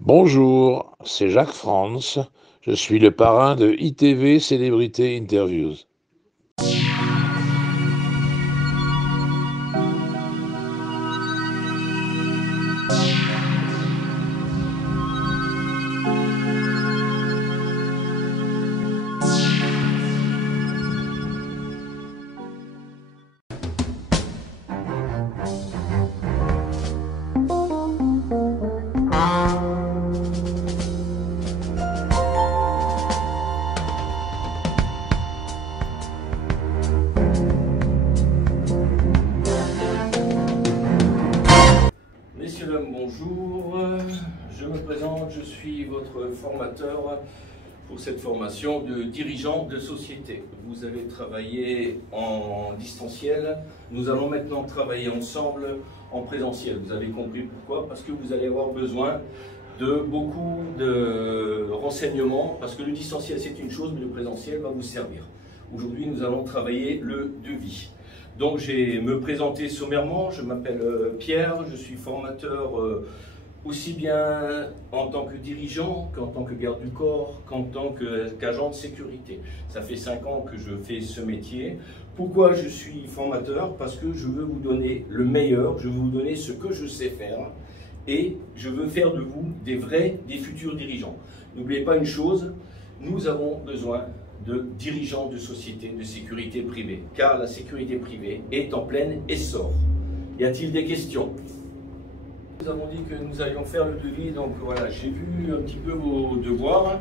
Bonjour, c'est Jacques France. Je suis le parrain de ITV Célébrité Interviews. Messieurs, dames, bonjour. Je me présente, je suis votre formateur pour cette formation de dirigeant de société. Vous avez travaillé en distanciel, nous allons maintenant travailler ensemble en présentiel. Vous avez compris pourquoi? Parce que vous allez avoir besoin de beaucoup de renseignements, parce que le distanciel c'est une chose, mais le présentiel va vous servir. Aujourd'hui, nous allons travailler le devis. Donc, je vais me présenter sommairement. Je m'appelle Pierre, je suis formateur aussi bien en tant que dirigeant qu'en tant que garde du corps, qu'en tant qu'agent de sécurité. Ça fait 5 ans que je fais ce métier. Pourquoi je suis formateur? Parce que je veux vous donner le meilleur, je veux vous donner ce que je sais faire et je veux faire de vous des futurs dirigeants. N'oubliez pas une chose, nous avons besoin de dirigeants de sociétés de sécurité privée, car la sécurité privée est en plein essor. Y a-t-il des questions? Nous avons dit que nous allions faire le devis, donc voilà, j'ai vu un petit peu vos devoirs,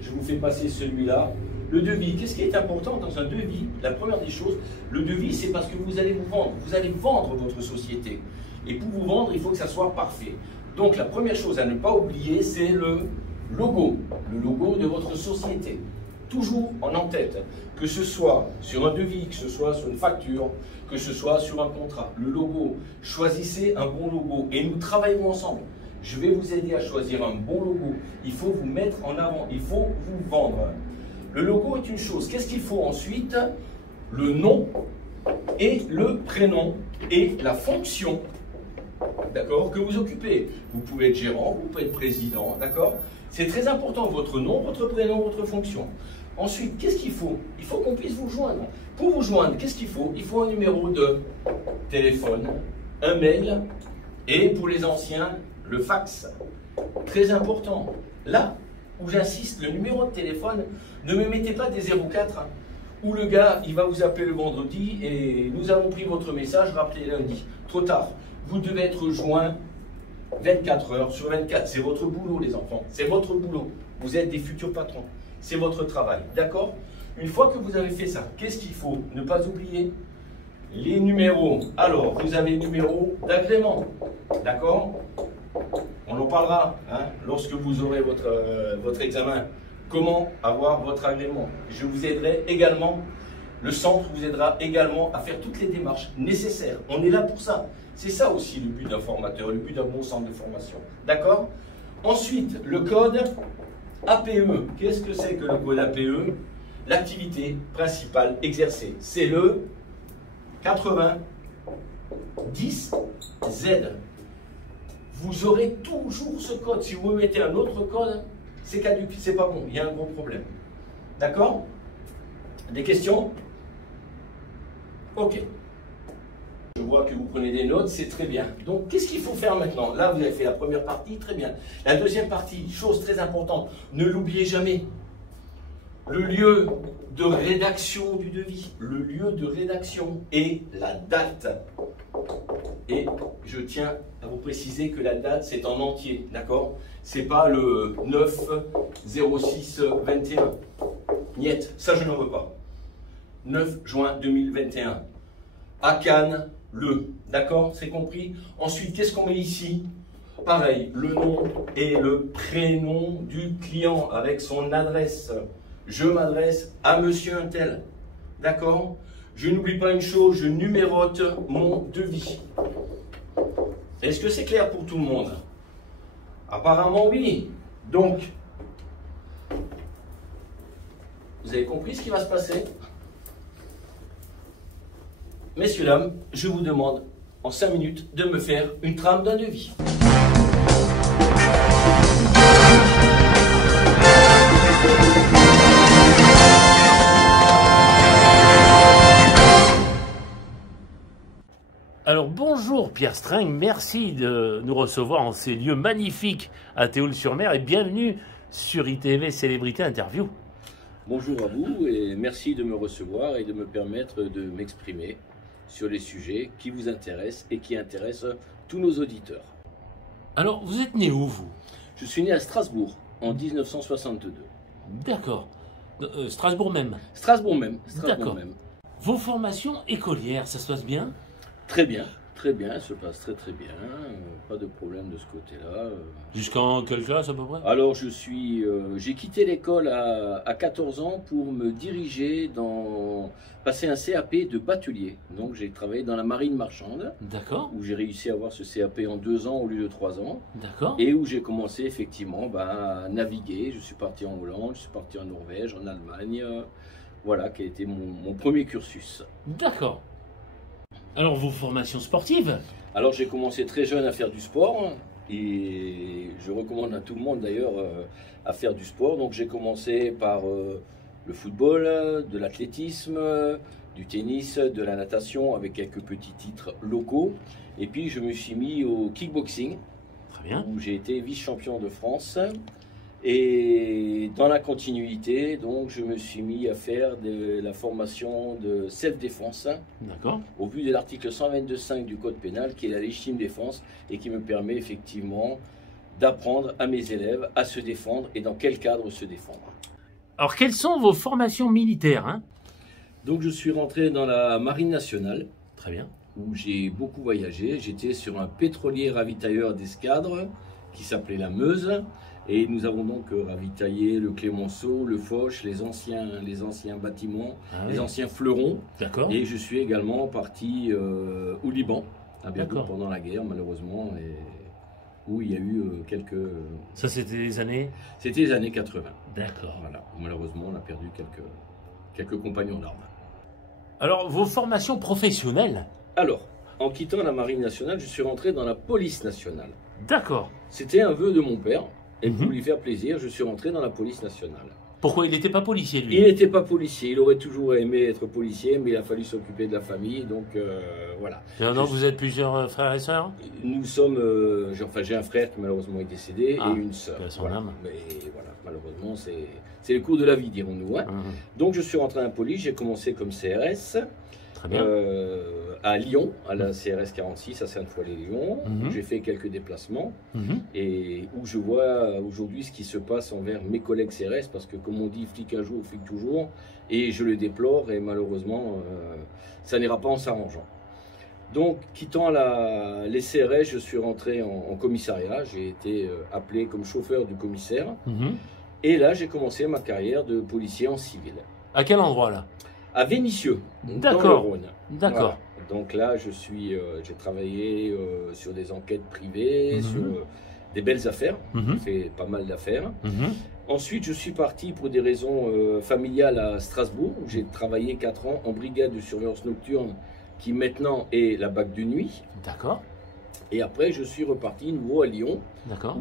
je vous fais passer celui-là. Le devis, qu'est-ce qui est important dans un devis? La première des choses, le devis c'est parce que vous allez vous allez vendre votre société. Et pour vous vendre, il faut que ça soit parfait. Donc la première chose à ne pas oublier, c'est le logo de votre société. Toujours en tête, que ce soit sur un devis, que ce soit sur une facture, que ce soit sur un contrat. Le logo, choisissez un bon logo et nous travaillerons ensemble. Je vais vous aider à choisir un bon logo. Il faut vous mettre en avant, il faut vous vendre. Le logo est une chose. Qu'est-ce qu'il faut ensuite? Le nom et le prénom et la fonction, d'accord, que vous occupez. Vous pouvez être gérant, vous pouvez être président, d'accord? C'est très important, votre nom, votre prénom, votre fonction. Ensuite, qu'est-ce qu'il faut? Il faut qu'on puisse vous joindre. Pour vous joindre, qu'est-ce qu'il faut? Il faut un numéro de téléphone, un mail et pour les anciens, le fax. Très important. Là où j'insiste, le numéro de téléphone, ne me mettez pas des 04 où le gars, il va vous appeler le vendredi et nous avons pris votre message, rappelez lundi. Trop tard. Vous devez être joint 24 heures sur 24. C'est votre boulot, les enfants. C'est votre boulot. Vous êtes des futurs patrons. C'est votre travail. D'accord? Une fois que vous avez fait ça, qu'est-ce qu'il faut ne pas oublier? Les numéros. Alors, vous avez le numéro d'agrément. D'accord? On en parlera lorsque vous aurez votre examen. Comment avoir votre agrément? Je vous aiderai également. Le centre vous aidera également à faire toutes les démarches nécessaires. On est là pour ça. C'est ça aussi le but d'un formateur, le but d'un bon centre de formation. D'accord? Ensuite, le code APE. Qu'est-ce que c'est que le code APE? L'activité principale exercée. C'est le 90Z. Vous aurez toujours ce code. Si vous mettez un autre code, c'est caduc, c'est pas bon. Il y a un gros problème. D'accord? Des questions? Ok. Je vois que vous prenez des notes, c'est très bien. Donc, qu'est-ce qu'il faut faire maintenant? Là, vous avez fait la première partie, très bien. La deuxième partie, chose très importante, ne l'oubliez jamais. Le lieu de rédaction du devis, le lieu de rédaction et la date. Et je tiens à vous préciser que la date, c'est en entier, d'accord? C'est pas le 9-06-21. Niet, ça je n'en veux pas. 9 juin 2021. À Cannes, d'accord? C'est compris? Ensuite, qu'est-ce qu'on met ici? Pareil, le nom et le prénom du client avec son adresse. Je m'adresse à monsieur untel. D'accord? Je n'oublie pas une chose, je numérote mon devis. Est-ce que c'est clair pour tout le monde? Apparemment oui. Donc, vous avez compris ce qui va se passer? Messieurs, dames, je vous demande en 5 minutes de me faire une trame d'un devis. Pierre String, merci de nous recevoir en ces lieux magnifiques à Théoul-sur-Mer et bienvenue sur ITV Célébrité Interview. Bonjour à vous et merci de me recevoir et de me permettre de m'exprimer sur les sujets qui vous intéressent et qui intéressent tous nos auditeurs. Alors, vous êtes né où, vous? Je suis né à Strasbourg en 1962. D'accord. Strasbourg même? Strasbourg même. D'accord. Vos formations écolières, ça se passe bien? Très bien, ça se passe très bien. Pas de problème de ce côté-là. Jusqu'en quelle classe à peu près? Alors j'ai quitté l'école à 14 ans pour me diriger passer un CAP de batelier. Donc j'ai travaillé dans la marine marchande. D'accord. Où j'ai réussi à avoir ce CAP en 2 ans au lieu de 3 ans. D'accord. Et où j'ai commencé effectivement à naviguer. Je suis parti en Hollande, je suis parti en Norvège, en Allemagne. Voilà qui a été mon premier cursus. D'accord. Alors vos formations sportives? Alors j'ai commencé très jeune à faire du sport et je recommande à tout le monde d'ailleurs à faire du sport. Donc j'ai commencé par le football, de l'athlétisme, du tennis, de la natation avec quelques petits titres locaux. Et puis je me suis mis au kickboxing. Très bien. Où j'ai été vice-champion de France. Et dans la continuité, donc, je me suis mis à faire de la formation de self-défense. D'accord. Au vu de l'article 122.5 du Code pénal, qui est la légitime défense, et qui me permet effectivement d'apprendre à mes élèves à se défendre et dans quel cadre se défendre. Alors, quelles sont vos formations militaires, Donc, je suis rentré dans la Marine nationale. Très bien. Où j'ai beaucoup voyagé. J'étais sur un pétrolier ravitailleur d'escadre qui s'appelait la Meuse. Et nous avons donc ravitaillé le Clémenceau, le Foch, les anciens bâtiments, les anciens fleurons. D'accord. Et je suis également parti au Liban, à Beyrouth, pendant la guerre, malheureusement, et où il y a eu quelques... Ça, c'était les années? C'était les années 80. D'accord. Voilà. Malheureusement, on a perdu quelques compagnons d'armes. Alors, vos formations professionnelles? Alors, en quittant la Marine nationale, je suis rentré dans la police nationale. D'accord. C'était un vœu de mon père. Et pour lui faire plaisir, je suis rentré dans la police nationale. Pourquoi? Il n'était pas policier, lui? Il n'était pas policier. Il aurait toujours aimé être policier, mais il a fallu s'occuper de la famille. Donc, voilà. Non, vous êtes plusieurs frères et sœurs? Nous sommes... j'ai un frère qui malheureusement est décédé et une sœur. Voilà. Mais voilà, malheureusement, c'est le cours de la vie, dirons-nous. Donc, je suis rentré dans la police. J'ai commencé comme CRS. Très bien. À Lyon, à la CRS 46, à Sainte-Foy-les-Lyons, où j'ai fait quelques déplacements et où je vois aujourd'hui ce qui se passe envers mes collègues CRS, parce que comme on dit, flic un jour, flic toujours, et je le déplore et malheureusement, ça n'ira pas en s'arrangeant. Donc, quittant les CRS, je suis rentré en commissariat, j'ai été appelé comme chauffeur du commissaire, et là, j'ai commencé ma carrière de policier en civil. À quel endroit, là? À Vénissieux, dans le Rhône. D'accord. Voilà. Donc là, j'ai travaillé sur des enquêtes privées, sur des belles affaires. J'ai fait pas mal d'affaires. Ensuite, je suis parti pour des raisons familiales à Strasbourg, où j'ai travaillé 4 ans en brigade de surveillance nocturne, qui maintenant est la BAC de nuit. D'accord. Et après, je suis reparti nouveau à Lyon,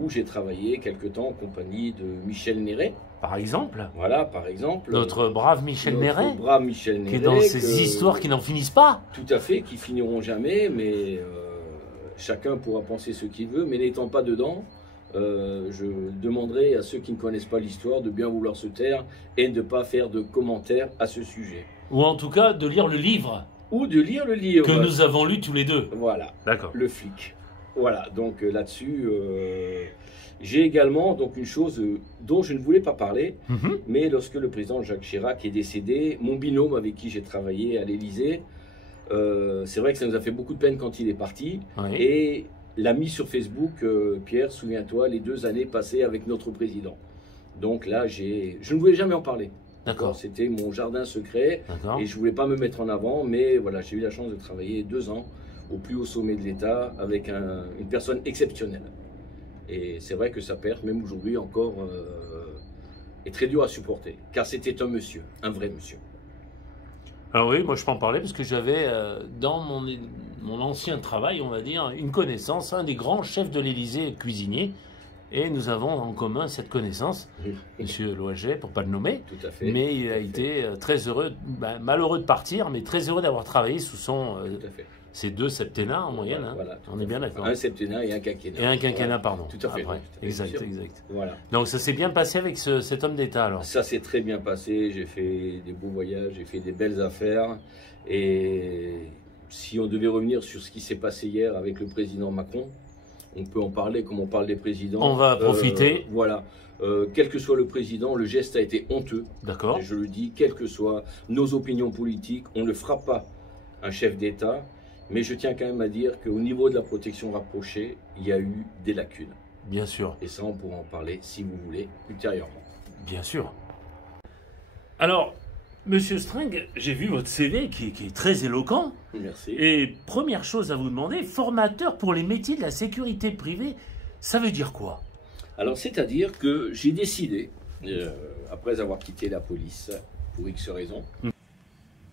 où j'ai travaillé quelque temps en compagnie de Michel Néret. Par exemple? Voilà, par exemple. Notre brave Michel Néret. Notre brave Michel Néret. Qui est dans ces histoires qui n'en finissent pas. Tout à fait, qui finiront jamais, mais chacun pourra penser ce qu'il veut. Mais n'étant pas dedans, je demanderai à ceux qui ne connaissent pas l'histoire de bien vouloir se taire et de ne pas faire de commentaires à ce sujet. Ou en tout cas, de lire le livre. Ou de lire le livre. Que nous avons lu tous les deux. Voilà. D'accord. Le flic. Voilà, donc là-dessus, j'ai également donc une chose dont je ne voulais pas parler, mais lorsque le président Jacques Chirac est décédé, mon binôme avec qui j'ai travaillé à l'Élysée, c'est vrai que ça nous a fait beaucoup de peine quand il est parti, et l'a mis sur Facebook, Pierre, souviens-toi, les 2 années passées avec notre président. Donc là, je ne voulais jamais en parler. D'accord. C'était mon jardin secret, et je ne voulais pas me mettre en avant, mais voilà, j'ai eu la chance de travailler 2 ans au plus haut sommet de l'État avec une personne exceptionnelle. Et c'est vrai que sa perte, même aujourd'hui encore, est très dure à supporter, car c'était un monsieur, un vrai monsieur. Alors oui, moi je peux en parler parce que j'avais dans mon ancien travail, on va dire, une connaissance, un des grands chefs de l'Élysée cuisinier, et nous avons en commun cette connaissance, Monsieur Loiget, pour ne pas le nommer. Tout à fait. Mais il a été très heureux, malheureux de partir, mais très heureux d'avoir travaillé sous C'est 2 septennats en moyenne, hein. Voilà, On est bien d'accord. un septennat et un quinquennat. Et un quinquennat, Voilà. pardon. Tout à fait. Après. Tout à fait, Exact, bien sûr. exact. Voilà. Donc ça s'est bien passé avec cet homme d'État alors. Ça s'est très bien passé, j'ai fait des beaux voyages, j'ai fait des belles affaires. Et si on devait revenir sur ce qui s'est passé hier avec le président Macron, on peut en parler comme on parle des présidents. On va profiter. Voilà. Quel que soit le président, le geste a été honteux. D'accord. Et je le dis, quelles que soient nos opinions politiques, on ne fera pas un chef d'État. Mais je tiens quand même à dire qu'au niveau de la protection rapprochée, il y a eu des lacunes. Bien sûr. Et ça, on pourra en parler, si vous voulez, ultérieurement. Bien sûr. Alors, Monsieur String, j'ai vu votre CV qui est très éloquent. Merci. Et première chose à vous demander, formateur pour les métiers de la sécurité privée, ça veut dire quoi? Alors, c'est-à-dire que j'ai décidé, après avoir quitté la police, pour X raisons.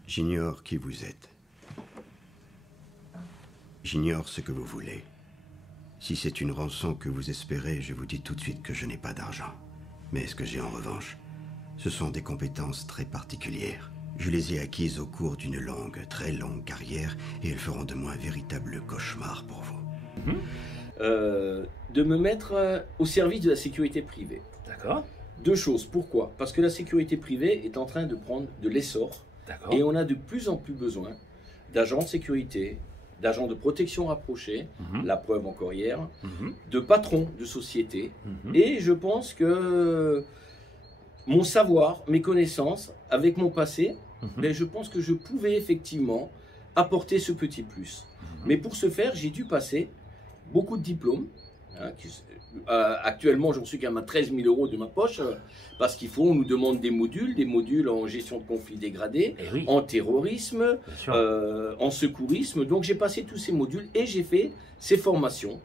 J'ignore qui vous êtes. J'ignore ce que vous voulez. Si c'est une rançon que vous espérez, je vous dis tout de suite que je n'ai pas d'argent. Mais ce que j'ai en revanche, ce sont des compétences très particulières. Je les ai acquises au cours d'une longue, très longue carrière, et elles feront de moi un véritable cauchemar pour vous. De me mettre au service de la sécurité privée. D'accord. 2 choses. Pourquoi? Parce que la sécurité privée est en train de prendre de l'essor. D'accord. Et on a de plus en plus besoin d'agents de sécurité, d'agents de protection rapprochés, la preuve encore hier, de patrons de sociétés. Et je pense que mon savoir, mes connaissances, avec mon passé, ben, je pense que je pouvais effectivement apporter ce petit plus. Mais pour ce faire, j'ai dû passer beaucoup de diplômes. Hein, actuellement, j'en suis quand même à 13 000 € de ma poche, parce on nous demande des modules en gestion de conflits dégradés, oui. en terrorisme, Bien sûr. en secourisme. Donc j'ai passé tous ces modules et j'ai fait ces formations.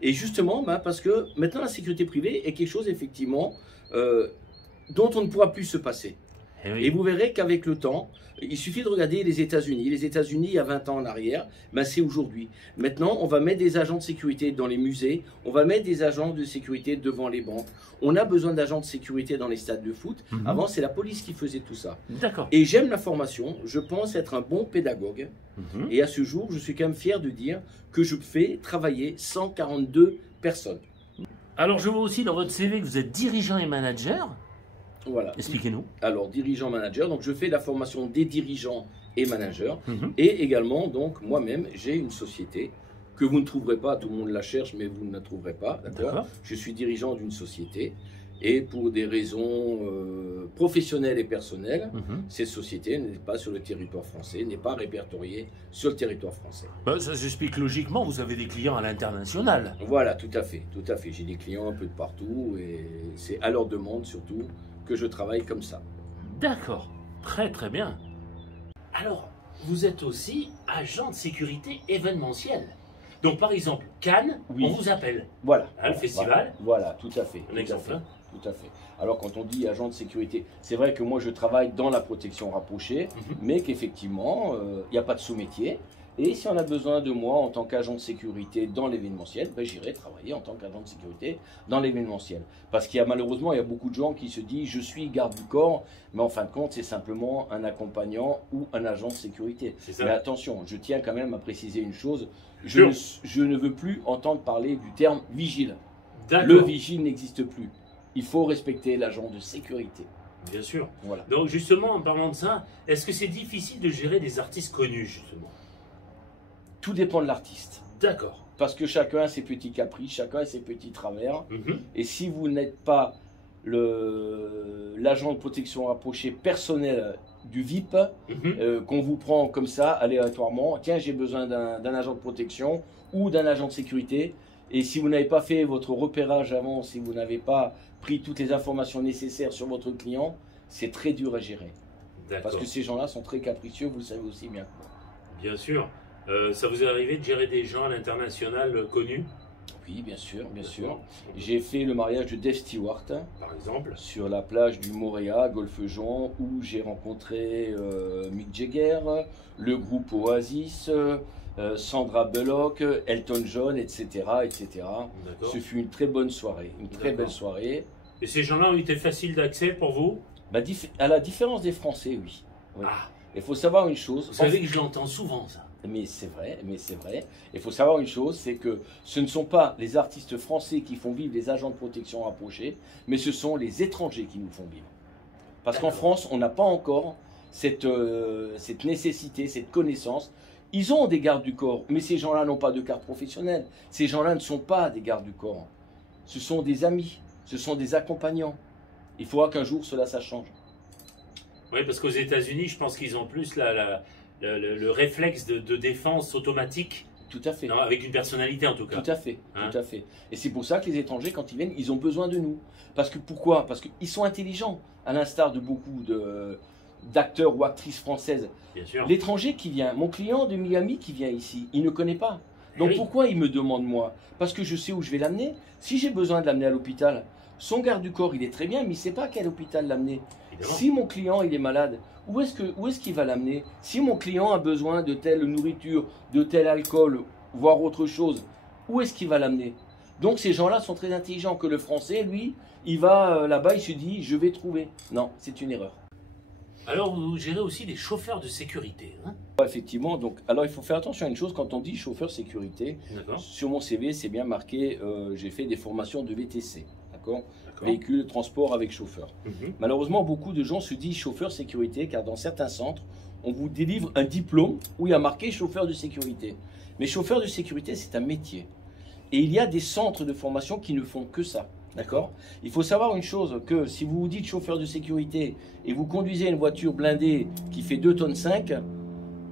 Et justement, parce que maintenant la sécurité privée est quelque chose effectivement dont on ne pourra plus se passer. oui. Et vous verrez qu'avec le temps, il suffit de regarder les États-Unis. Les États-Unis, il y a 20 ans en arrière, c'est aujourd'hui. Maintenant, on va mettre des agents de sécurité dans les musées, on va mettre des agents de sécurité devant les banques. On a besoin d'agents de sécurité dans les stades de foot. Avant, c'est la police qui faisait tout ça. D'accord. Et j'aime la formation, je pense être un bon pédagogue. Et à ce jour, je suis quand même fier de dire que je fais travailler 142 personnes. Alors, je vois aussi dans votre CV que vous êtes dirigeant et manager. Voilà. Expliquez-nous. Alors, dirigeant-manager, donc je fais la formation des dirigeants et managers. Et également, donc, moi-même, j'ai une société que vous ne trouverez pas, tout le monde la cherche, mais vous ne la trouverez pas, d'accord? Je suis dirigeant d'une société. Et pour des raisons professionnelles et personnelles, cette société n'est pas sur le territoire français, n'est pas répertoriée sur le territoire français. Ça s'explique logiquement, vous avez des clients à l'international. Voilà, tout à fait, tout à fait. J'ai des clients un peu de partout et c'est à leur demande surtout que je travaille comme ça. D'accord, très très bien. Alors, vous êtes aussi agent de sécurité événementiel. Donc par exemple, Cannes, Oui. on vous appelle. Voilà. Le festival. Voilà, tout à fait. Un tout à exemple, fait, hein. tout à fait. Alors quand on dit agent de sécurité, c'est vrai que moi je travaille dans la protection rapprochée, mais qu'effectivement, il n'y a pas de sous-métier. Et si on a besoin de moi en tant qu'agent de sécurité dans l'événementiel, j'irai travailler en tant qu'agent de sécurité dans l'événementiel. Parce qu'il y a malheureusement, il y a beaucoup de gens qui se disent je suis garde du corps, mais en fin de compte, c'est simplement un accompagnant ou un agent de sécurité. Mais attention, je tiens quand même à préciser une chose, je ne veux plus entendre parler du terme vigile. Le vigile n'existe plus. Il faut respecter l'agent de sécurité. Bien sûr. Voilà. Donc justement, en parlant de ça, est-ce que c'est difficile de gérer des artistes connus justement? Tout dépend de l'artiste. D'accord. Parce que chacun a ses petits caprices, chacun a ses petits travers. Et si vous n'êtes pas l'agent de protection rapproché personnel du VIP, qu'on vous prend comme ça, aléatoirement, tiens, j'ai besoin d'un agent de protection ou d'un agent de sécurité. Et si vous n'avez pas fait votre repérage avant, si vous n'avez pas pris toutes les informations nécessaires sur votre client, c'est très dur à gérer. Parce que ces gens-là sont très capricieux, vous le savez aussi bien que moi. Bien sûr. Ça vous est arrivé de gérer des gens à l'international connus? Oui, bien sûr, bien sûr. J'ai fait le mariage de Dave Stewart, par exemple, sur la plage du Moréa, Golfe-Jean, où j'ai rencontré Mick Jagger, le groupe Oasis, Sandra Bullock, Elton John, etc. etc. Ce fut une très bonne soirée, une très belle soirée. Et ces gens-là ont été faciles d'accès pour vous? À la différence des Français, oui. Ah. Il faut savoir une chose. Vous savez que je l'entends souvent, ça. Mais c'est vrai, Il faut savoir une chose, c'est que ce ne sont pas les artistes français qui font vivre les agents de protection rapprochés, mais ce sont les étrangers qui nous font vivre. Parce qu'en France, on n'a pas encore cette nécessité, cette connaissance. Ils ont des gardes du corps, mais ces gens-là n'ont pas de carte professionnelle. Ces gens-là ne sont pas des gardes du corps. Ce sont des amis, ce sont des accompagnants. Il faudra qu'un jour cela ça change. Oui, parce qu'aux États-Unis, je pense qu'ils ont plus le réflexe de défense automatique. Tout à fait. Non, avec une personnalité en tout cas. Tout à fait, Hein? tout à fait. Et c'est pour ça que les étrangers, quand ils viennent, ils ont besoin de nous. Parce que pourquoi? Parce qu'ils sont intelligents, à l'instar de beaucoup d'acteurs ou actrices françaises. Bien sûr. L'étranger qui vient, mon client de Miami qui vient ici, il ne connaît pas. Donc Oui. pourquoi il me demande moi? Parce que je sais où je vais l'amener. Si j'ai besoin de l'amener à l'hôpital, son garde du corps, il est très bien, mais il ne sait pas à quel hôpital l'amener. Évidemment. Si mon client il est malade, où est-ce qu'il va l'amener? Si mon client a besoin de telle nourriture, de tel alcool, voire autre chose, où est-ce qu'il va l'amener? Donc ces gens-là sont très intelligents. Que le français, lui, il va là-bas, il se dit je vais trouver. Non, c'est une erreur. Alors, vous gérez aussi des chauffeurs de sécurité. Hein? Effectivement, donc, alors il faut faire attention à une chose, quand on dit chauffeur sécurité, D'accord. sur mon CV, c'est bien marqué, j'ai fait des formations de VTC, d'accord? D'accord. Véhicule de transport avec chauffeur. Mhm. Malheureusement, beaucoup de gens se disent chauffeur sécurité, car dans certains centres, on vous délivre un diplôme où il y a marqué chauffeur de sécurité. Mais chauffeur de sécurité, c'est un métier. Et il y a des centres de formation qui ne font que ça. D'accord? Il faut savoir une chose, que si vous vous dites chauffeur de sécurité et vous conduisez une voiture blindée qui fait 2,5 tonnes,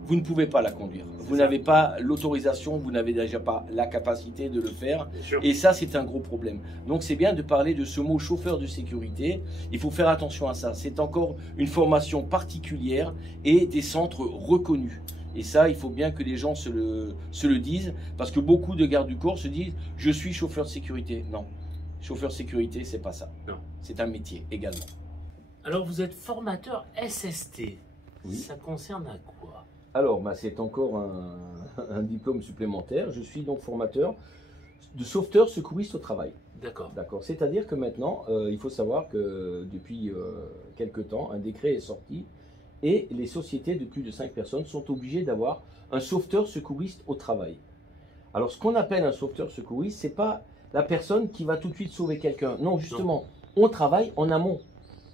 vous ne pouvez pas la conduire. Vous n'avez pas l'autorisation, vous n'avez déjà pas la capacité de le faire. Bien sûr. Et ça, c'est un gros problème. Donc, c'est bien de parler de ce mot chauffeur de sécurité. Il faut faire attention à ça. C'est encore une formation particulière et des centres reconnus. Et ça, il faut bien que les gens se le disent, parce que beaucoup de gardes du corps se disent « je suis chauffeur de sécurité ». Non, chauffeur de sécurité, c'est pas ça. Non. C'est un métier également. Alors, vous êtes formateur SST. Oui. Ça concerne à quoi? Alors, c'est encore un diplôme supplémentaire. Je suis donc formateur de sauveteur secouriste au travail. D'accord. D'accord. C'est-à-dire que maintenant, il faut savoir que depuis quelque temps, un décret est sorti et les sociétés de plus de 5 personnes sont obligées d'avoir un sauveteur secouriste au travail. Alors, ce qu'on appelle un sauveteur secouriste, c'est pas la personne qui va tout de suite sauver quelqu'un. Non, justement, on travaille en amont.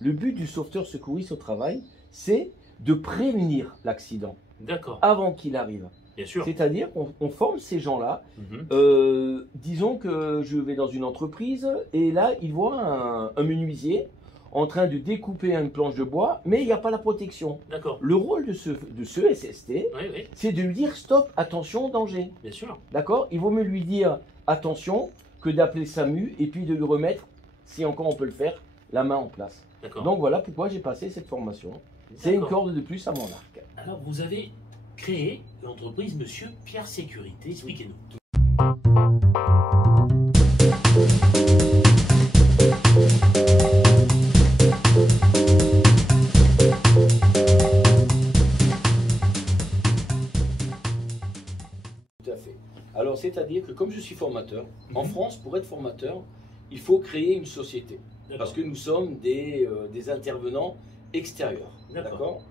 Le but du sauveteur secouriste au travail, c'est de prévenir l'accident D'accord. avant qu'il arrive. Bien sûr. C'est-à-dire qu'on forme ces gens-là. Mhm. Disons que je vais dans une entreprise et là, ils voient un menuisier en train de découper une planche de bois, mais il n'y a pas la protection. D'accord. Le rôle de ce SST, Oui, oui, c'est de lui dire stop, attention, danger. bien sûr. D'accord? Il vaut mieux lui dire attention que d'appeler SAMU et puis de lui remettre, si encore on peut le faire, la main en place. D'accord. Donc voilà pourquoi j'ai passé cette formation. C'est une D'accord. corde de plus à mon arc. Alors, vous avez créé l'entreprise Monsieur Pierre Sécurité. Expliquez-nous. Tout à fait. Alors, c'est-à-dire que comme je suis formateur, en Mhm. France, pour être formateur, il faut créer une société. D'accord. Parce que nous sommes des intervenants extérieurs. D'accord. D'accord?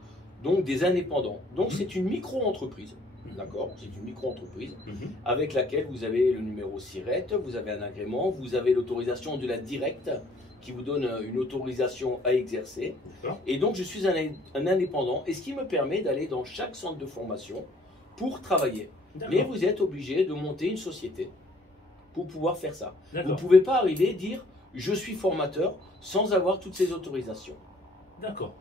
Donc, des indépendants. Donc, Mhm. c'est une micro-entreprise. Mhm. D'accord? C'est une micro-entreprise Mhm. avec laquelle vous avez le numéro SIRET, vous avez un agrément, vous avez l'autorisation de la directe qui vous donne une autorisation à exercer. D'accord. Et donc, je suis un indépendant, et ce qui me permet d'aller dans chaque centre de formation pour travailler. Mais D'accord. vous êtes obligé de monter une société pour pouvoir faire ça. Vous ne D'accord. pouvez pas arriver et dire je suis formateur sans avoir toutes ces autorisations. D'accord.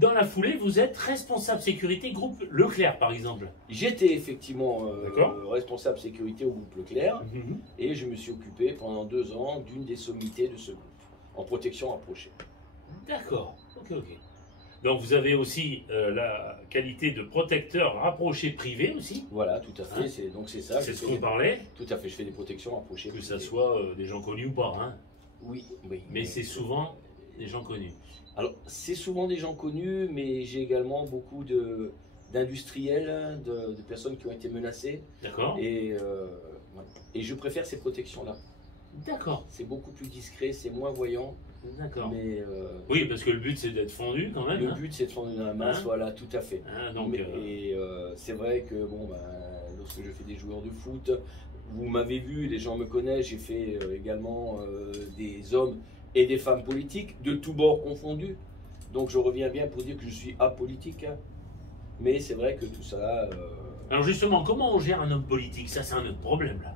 Dans la foulée, vous êtes responsable sécurité groupe Leclerc, par exemple. J'étais effectivement D'accord. responsable sécurité au groupe Leclerc Mhm. et je me suis occupé pendant 2 ans d'une des sommités de ce groupe en protection rapprochée. D'accord. Ok, ok. Donc, vous avez aussi la qualité de protecteur rapproché privé aussi. Voilà, tout à fait. Hein? C'est ça. C'est je ce fais qu'on des- parlait. Tout à fait. Je fais des protections rapprochées. Que ça privées. soit des gens connus ou pas. Hein. Oui, oui. Mais c'est souvent des gens connus. Alors, c'est souvent des gens connus, mais j'ai également beaucoup d'industriels, de personnes qui ont été menacées. D'accord. Et je préfère ces protections-là. D'accord. C'est beaucoup plus discret, c'est moins voyant. D'accord. Mais Oui, parce que le but c'est d'être fondu quand même. le but c'est de fondre dans la masse, Hein? voilà, tout à fait. Donc, Et c'est vrai que bon, ben, lorsque je fais des joueurs de foot, vous m'avez vu, les gens me connaissent, j'ai fait également des hommes et des femmes politiques, de tous bords confondus. Donc je reviens bien pour dire que je suis apolitique. Hein. Mais c'est vrai que tout ça, Alors justement, comment on gère un homme politique? Ça c'est un autre problème là.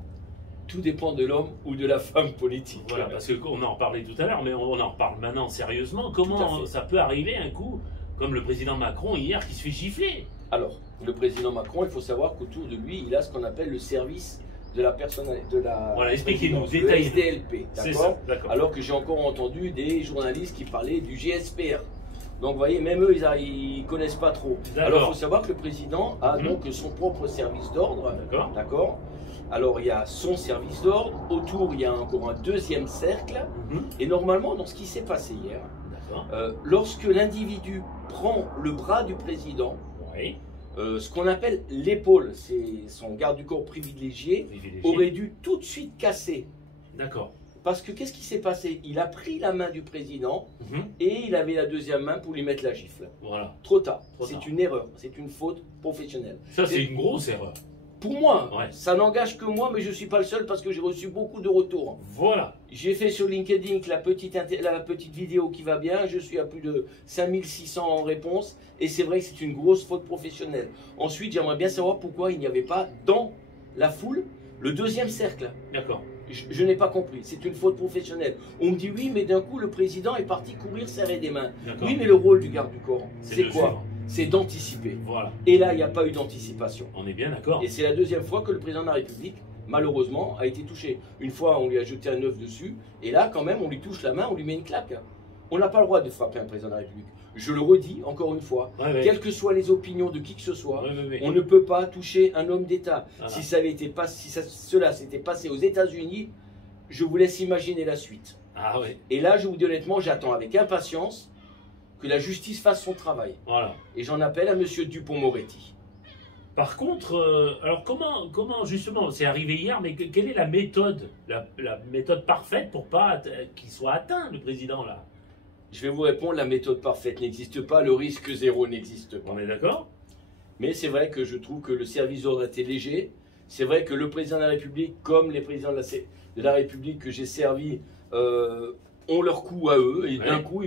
tout dépend de l'homme ou de la femme politique. Voilà, parce qu'on en parlait tout à l'heure, mais on en reparle maintenant sérieusement. Tout à Comment fait. ça peut arriver un coup, comme le président Macron hier, qui se fait gifler? Alors, le président Macron, il faut savoir qu'autour de lui, il a ce qu'on appelle le service de la personne, de la Voilà, expliquez-nous, présidence, le détaillez. SDLP, C'est d'accord. ça, d'accord. Alors que j'ai encore entendu des journalistes qui parlaient du GSPR. Donc, vous voyez, même eux, ils connaissent pas trop. D'accord. Alors, il faut savoir que le président a Mhm. donc son propre service d'ordre, D'accord. d'accord. Alors, il y a son service d'ordre. Autour, il y a encore un deuxième cercle. Mhm. Et normalement, dans ce qui s'est passé hier, D'accord. lorsque l'individu prend le bras du président, Oui. ce qu'on appelle l'épaule, c'est son garde du corps privilégié, Privilégié. aurait dû tout de suite casser. D'accord. Parce que qu'est-ce qui s'est passé? Il a pris la main du président Mhm. et il avait la deuxième main pour lui mettre la gifle. Voilà. Trop tard. Trop tard. C'est une erreur, c'est une faute professionnelle. Ça c'est une grosse erreur. Pour moi, Ouais. ça n'engage que moi, mais je ne suis pas le seul parce que j'ai reçu beaucoup de retours. Voilà. J'ai fait sur LinkedIn la petite vidéo qui va bien, je suis à plus de 5600 en réponse, et c'est vrai que c'est une grosse faute professionnelle. Ensuite, j'aimerais bien savoir pourquoi il n'y avait pas dans la foule le deuxième cercle. D'accord. Je n'ai pas compris, c'est une faute professionnelle. On me dit oui, mais d'un coup, le président est parti courir serrer des mains. D'accord. Oui, mais le rôle du garde du corps, c'est de quoi? suivre. C'est d'anticiper. Voilà. Et là, il n'y a pas eu d'anticipation. On est bien d'accord. Et c'est la deuxième fois que le président de la République, malheureusement, a été touché. Une fois, on lui a jeté un œuf dessus, et là, quand même, on lui touche la main, on lui met une claque. On n'a pas le droit de frapper un président de la République. Je le redis encore une fois, Ouais, ouais. quelles que soient les opinions de qui que ce soit, Ouais, ouais, ouais. on ne peut pas toucher un homme d'État. Voilà. Si cela s'était passé aux États-Unis, je vous laisse imaginer la suite. Ah ouais. Et là, je vous dis honnêtement, j'attends avec impatience que la justice fasse son travail. Voilà. Et j'en appelle à Monsieur Dupond-Moretti. Par contre, alors comment justement, c'est arrivé hier, mais quelle est la méthode, la méthode parfaite pour pas qu'il soit atteint, le président là? Je vais vous répondre, la méthode parfaite n'existe pas, le risque zéro n'existe pas. On est d'accord? Mais c'est vrai que je trouve que le service d'ordre était léger. C'est vrai que le président de la République, comme les présidents de la République que j'ai servis, ont leur coup à eux. Et d'un Ouais. coup,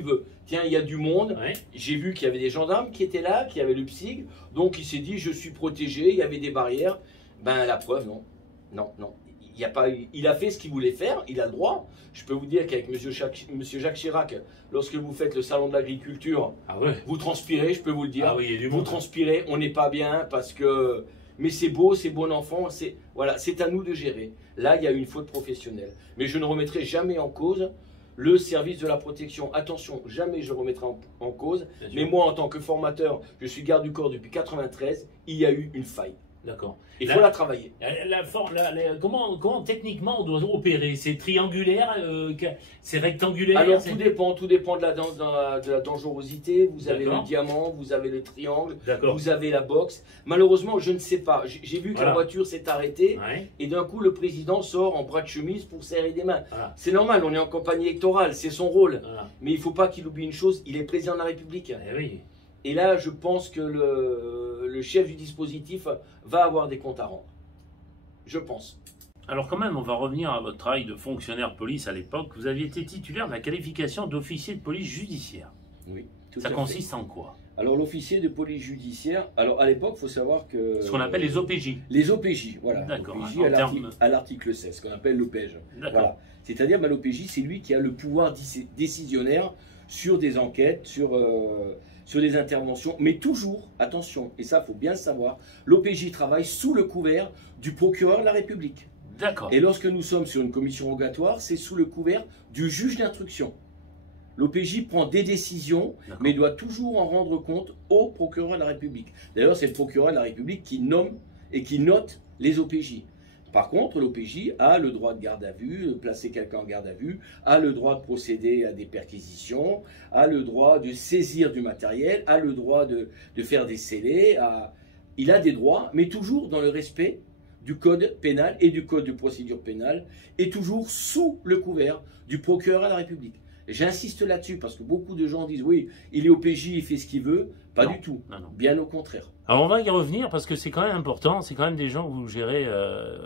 tiens, il y a du monde. Ouais. J'ai vu qu'il y avait des gendarmes qui étaient là, qui avaient le PSIG. Donc il s'est dit, je suis protégé, il y avait des barrières. Ben la preuve, non. Non, non. Il y a pas, il a fait ce qu'il voulait faire, il a le droit. Je peux vous dire qu'avec monsieur Jacques Chirac, lorsque vous faites le salon de l'agriculture, Ah ouais. vous transpirez, je peux vous le dire. Ah oui, il y a du Vous monde. transpirez, on n'est pas bien parce que. Mais c'est beau, c'est bon enfant, voilà, c'est à nous de gérer. Là, il y a eu une faute professionnelle. Mais je ne remettrai jamais en cause le service de la protection. Attention, jamais je remettrai en cause. Bien sûr. Mais moi, en tant que formateur, je suis garde du corps depuis 93, il y a eu une faille. D'accord. Il Là- faut la travailler. Comment techniquement on doit opérer? C'est triangulaire, c'est rectangulaire? Alors c'est- tout dépend de la dangerosité. Vous avez le D'accord. diamant, vous avez le triangle, D'accord. vous avez la boxe. Malheureusement, je ne sais pas. J'ai vu que Voilà. la voiture s'est arrêtée. Ouais. Et d'un coup, le président sort en bras de chemise pour serrer des mains. Voilà. C'est normal, on est en campagne électorale, c'est son rôle. Voilà. Mais il ne faut pas qu'il oublie une chose, il est président de la République. Eh oui. Et là, je pense que le chef du dispositif va avoir des comptes à rendre. Je pense. Alors quand même, on va revenir à votre travail de fonctionnaire de police à l'époque. Vous aviez été titulaire de la qualification d'officier de police judiciaire. Oui, tout Ça à fait. consiste en quoi? Alors, l'officier de police judiciaire, alors à l'époque, il faut savoir que... Ce qu'on appelle les OPJ. Les OPJ, voilà. D'accord, OPJ en à l'article 16, ce qu'on appelle l'OPJ. D'accord. Voilà. C'est-à-dire, l'OPJ, c'est lui qui a le pouvoir décisionnaire sur des enquêtes, sur des interventions, mais toujours, attention, et ça, il faut bien le savoir, l'OPJ travaille sous le couvert du procureur de la République. D'accord. Et lorsque nous sommes sur une commission rogatoire, c'est sous le couvert du juge d'instruction. L'OPJ prend des décisions, D'accord. mais doit toujours en rendre compte au procureur de la République. D'ailleurs, c'est le procureur de la République qui nomme et qui note les OPJ. Par contre, l'OPJ a le droit de garde à vue, de placer quelqu'un en garde à vue, a le droit de procéder à des perquisitions, a le droit de saisir du matériel, a le droit de faire des scellés. Il a des droits, mais toujours dans le respect du code pénal et du code de procédure pénale, et toujours sous le couvert du procureur à la République. J'insiste là-dessus parce que beaucoup de gens disent oui, il est au PJ, il fait ce qu'il veut. Pas du tout, bien au contraire. Alors on va y revenir parce que c'est quand même important, c'est quand même des gens que vous gérez,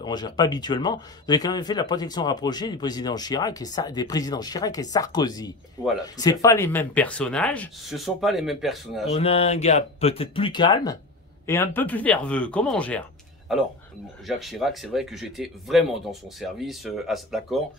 on ne gère pas habituellement. Vous avez quand même fait la protection rapprochée du président Chirac et des présidents Chirac et Sarkozy. Voilà. C'est pas les mêmes personnages. Ce sont pas les mêmes personnages. On a un gars peut-être plus calme et un peu plus nerveux. Comment on gère? Alors, Jacques Chirac, c'est vrai que j'étais vraiment dans son service, d'accord.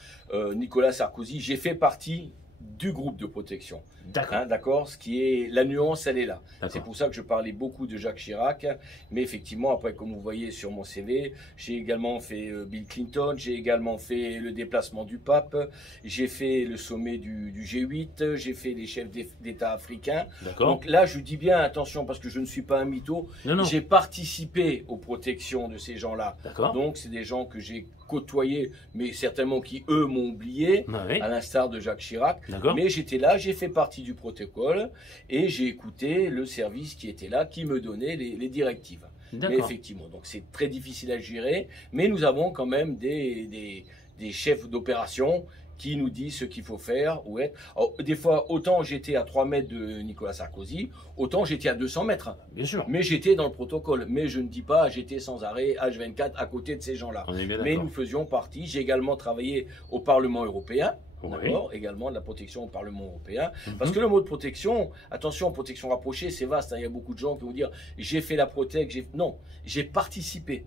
Nicolas Sarkozy, j'ai fait partie du groupe de protection. D'accord. Hein, d'accord. Ce qui est la nuance, elle est là. C'est pour ça que je parlais beaucoup de Jacques Chirac. Mais effectivement, après, comme vous voyez sur mon CV, j'ai également fait Bill Clinton, j'ai également fait le déplacement du pape, j'ai fait le sommet du G8, j'ai fait les chefs d'État africains. Donc là, je dis bien attention parce que je ne suis pas un mytho. J'ai participé aux protections de ces gens-là. Donc c'est des gens que j'ai côtoyés, mais certainement qui eux m'ont oublié, à l'instar de Jacques Chirac. Mais j'étais là, j'ai fait partie du protocole et j'ai écouté le service qui était là, qui me donnait les directives. Mais effectivement, donc c'est très difficile à gérer, mais nous avons quand même des chefs d'opération qui nous disent ce qu'il faut faire ou être. Alors, des fois, autant j'étais à 3 mètres de Nicolas Sarkozy, autant j'étais à 200 mètres. Bien sûr. Mais j'étais dans le protocole. Mais je ne dis pas j'étais sans arrêt H24 à côté de ces gens-là. Mais nous faisions partie. J'ai également travaillé au Parlement européen. Également de la protection au Parlement européen. Parce que le mot de protection, attention, protection rapprochée, c'est vaste. Hein. Il y a beaucoup de gens qui vont dire j'ai fait la protection. Non, j'ai participé.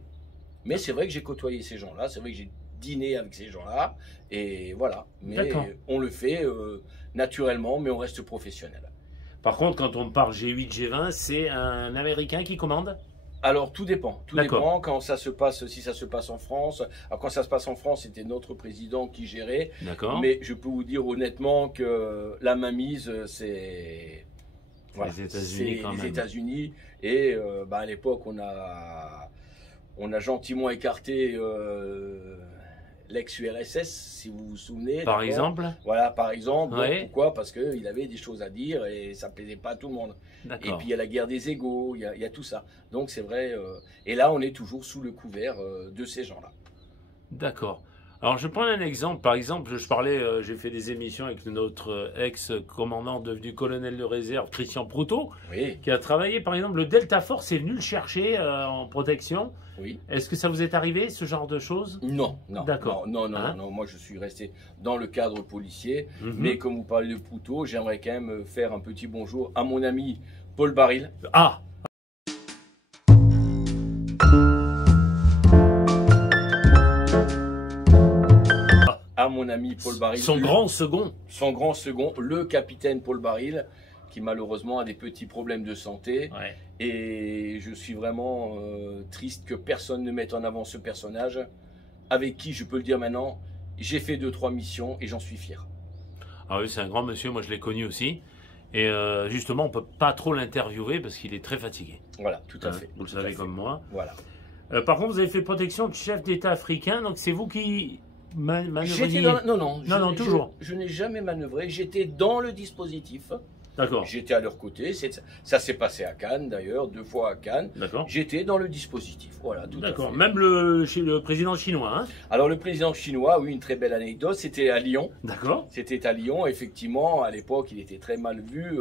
Mais c'est vrai que j'ai côtoyé ces gens-là. C'est vrai que j'ai dîné avec ces gens-là. Et voilà. Mais on le fait naturellement, mais on reste professionnel. Par contre, quand on parle G8, G20, c'est un Américain qui commande? Alors tout dépend, tout dépend quand ça se passe, si ça se passe en France. Alors quand ça se passe en France, c'était notre président qui gérait. Mais je peux vous dire honnêtement que la mainmise, c'est les États-Unis quand même. Les États-Unis. Et à l'époque, on a gentiment écarté l'ex-URSS, si vous vous souvenez. Par exemple. Voilà, par exemple. Pourquoi? Parce qu'il avait des choses à dire et ça ne plaisait pas à tout le monde. Et puis il y a la guerre des égos, il y a tout ça. Donc c'est vrai. Et là, on est toujours sous le couvert de ces gens-là. D'accord. Alors je prends un exemple. Par exemple, je parlais, j'ai fait des émissions avec notre ex-commandant devenu colonel de réserve, Christian Proutot, qui a travaillé, par exemple, le Delta Force est venu le chercher en protection. Est-ce que ça vous est arrivé, ce genre de choses? Non, non. D'accord. Non, moi je suis resté dans le cadre policier. Mais comme vous parlez de Proutot, j'aimerais quand même faire un petit bonjour à mon ami Paul Baril. Ah! À mon ami Paul Baril. Son grand second. Son grand second, le capitaine Paul Baril, qui malheureusement a des petits problèmes de santé. Et je suis vraiment triste que personne ne mette en avant ce personnage, avec qui, je peux le dire maintenant, j'ai fait 2-3 missions et j'en suis fier. Ah oui, c'est un grand monsieur, moi je l'ai connu aussi. Et justement, on ne peut pas trop l'interviewer parce qu'il est très fatigué. Voilà, tout à fait. Vous le savez comme moi. Voilà. Par contre, vous avez fait protection de chef d'État africain, donc c'est vous qui manœuvriez? Non, toujours. Je n'ai jamais manœuvré, j'étais dans le dispositif. D'accord. J'étais à leur côté, ça s'est passé à Cannes d'ailleurs, 2 fois à Cannes. D'accord. J'étais dans le dispositif, voilà, tout à fait. D'accord, même le président chinois, hein? Alors le président chinois, oui, une très belle anecdote, c'était à Lyon. D'accord. C'était à Lyon, effectivement, à l'époque, il était très mal vu.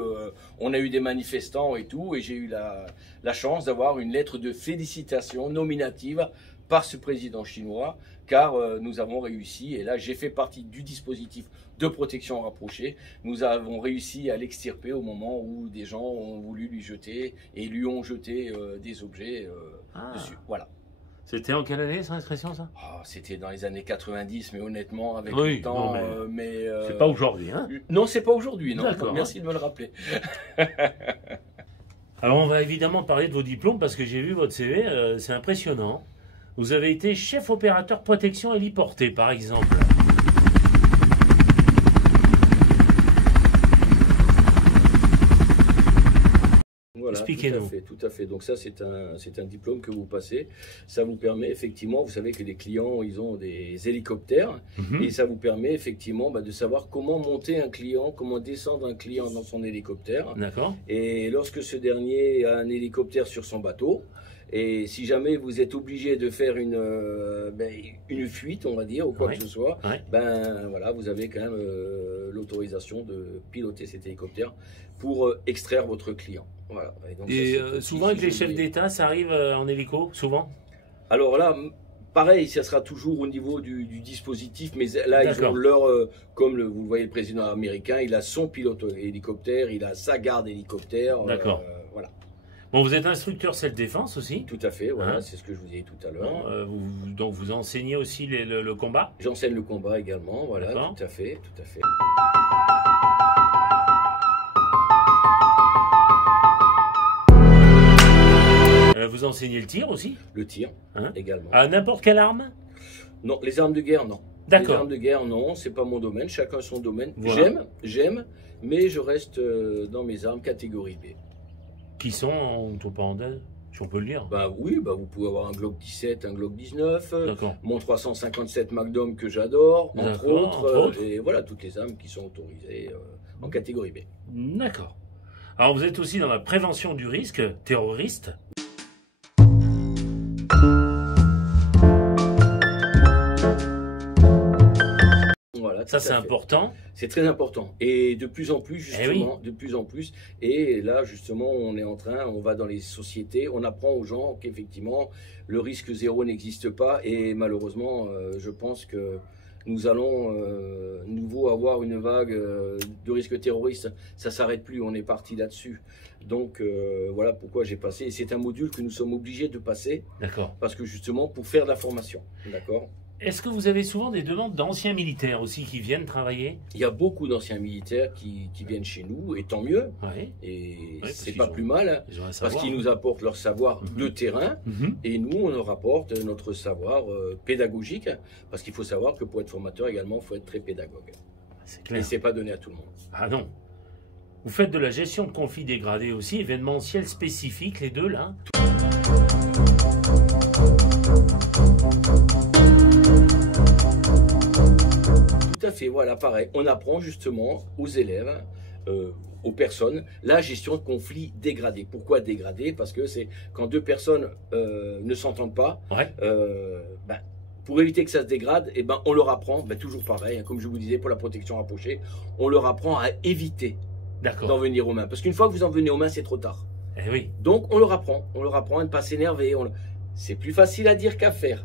On a eu des manifestants et tout, et j'ai eu la chance d'avoir une lettre de félicitations nominative par ce président chinois, car nous avons réussi, et là j'ai fait partie du dispositif de protection rapprochée, nous avons réussi à l'extirper au moment où des gens ont voulu lui jeter, et lui ont jeté des objets dessus. Voilà. C'était en quelle année, cette expression, ça? C'était dans les années 90, mais honnêtement, avec le temps... c'est pas aujourd'hui, hein? Non, c'est pas aujourd'hui, non. D'accord. Merci de me le rappeler. Alors, on va évidemment parler de vos diplômes, parce que j'ai vu votre CV, c'est impressionnant. Vous avez été chef opérateur protection héliportée, par exemple. Voilà, expliquez-nous. Tout à fait. Donc ça, c'est un diplôme que vous passez. Ça vous permet effectivement, vous savez que les clients, ils ont des hélicoptères, et ça vous permet effectivement de savoir comment monter un client, comment descendre un client dans son hélicoptère. D'accord. Et lorsque ce dernier a un hélicoptère sur son bateau, Et si jamais vous êtes obligé de faire une fuite, on va dire, ou quoi que ce soit, ben voilà, vous avez quand même l'autorisation de piloter cet hélicoptère pour extraire votre client. Voilà. Et, donc, souvent avec les chefs d'État, ça arrive en hélico, souvent? Alors là, pareil, ça sera toujours au niveau du dispositif, mais là, ils ont leur, comme vous le voyez, le président américain, il a son pilote hélicoptère, il a sa garde hélicoptère. D'accord. Voilà. Bon, vous êtes instructeur self-défense aussi? Tout à fait, voilà, c'est ce que je vous ai dit tout à l'heure. Donc vous enseignez aussi le combat? J'enseigne le combat également, voilà, tout à fait, tout à fait. Vous enseignez le tir aussi? Le tir, également. À n'importe quelle arme? Non, les armes de guerre, non. D'accord. Les armes de guerre, non, c'est pas mon domaine, chacun son domaine. Voilà. J'aime, mais je reste dans mes armes catégorie B. Qui sont en parenthèse, si on peut le dire? Bah oui, bah vous pouvez avoir un Glock 17, un Glock 19, mon 357 Magnum que j'adore, entre autres. Et voilà, toutes les armes qui sont autorisées en catégorie B. D'accord. Alors vous êtes aussi dans la prévention du risque terroriste. Voilà, ça c'est important. C'est très important. Et de plus en plus, justement, de plus en plus. Et là, justement, on va dans les sociétés, on apprend aux gens qu'effectivement, le risque zéro n'existe pas. Et malheureusement, je pense que nous allons nouveau avoir une vague de risques terroristes. Ça ne s'arrête plus, on est parti là-dessus. Donc voilà pourquoi j'ai passé. Et c'est un module que nous sommes obligés de passer. D'accord. Parce que justement, pour faire de la formation. D'accord. Est-ce que vous avez souvent des demandes d'anciens militaires aussi qui viennent travailler? Il y a beaucoup d'anciens militaires qui viennent chez nous, et tant mieux. Et c'est pas plus mal, hein, parce qu'ils nous apportent leur savoir de terrain, et nous, on leur apporte notre savoir pédagogique, parce qu'il faut savoir que pour être formateur également, il faut être très pédagogue. C'est clair. Et c'est pas donné à tout le monde. Ah non. Vous faites de la gestion de conflits dégradés aussi, événementiel spécifique, les deux là? Tout à fait, voilà, pareil. On apprend justement aux élèves, aux personnes, la gestion de conflits dégradés. Pourquoi dégradés? Parce que c'est quand deux personnes ne s'entendent pas, pour éviter que ça se dégrade, on leur apprend, toujours pareil, hein, comme je vous disais pour la protection rapprochée, on leur apprend à éviter d'en venir aux mains. Parce qu'une fois que vous en venez aux mains, c'est trop tard. Eh oui. Donc on leur apprend à ne pas s'énerver. C'est plus facile à dire qu'à faire.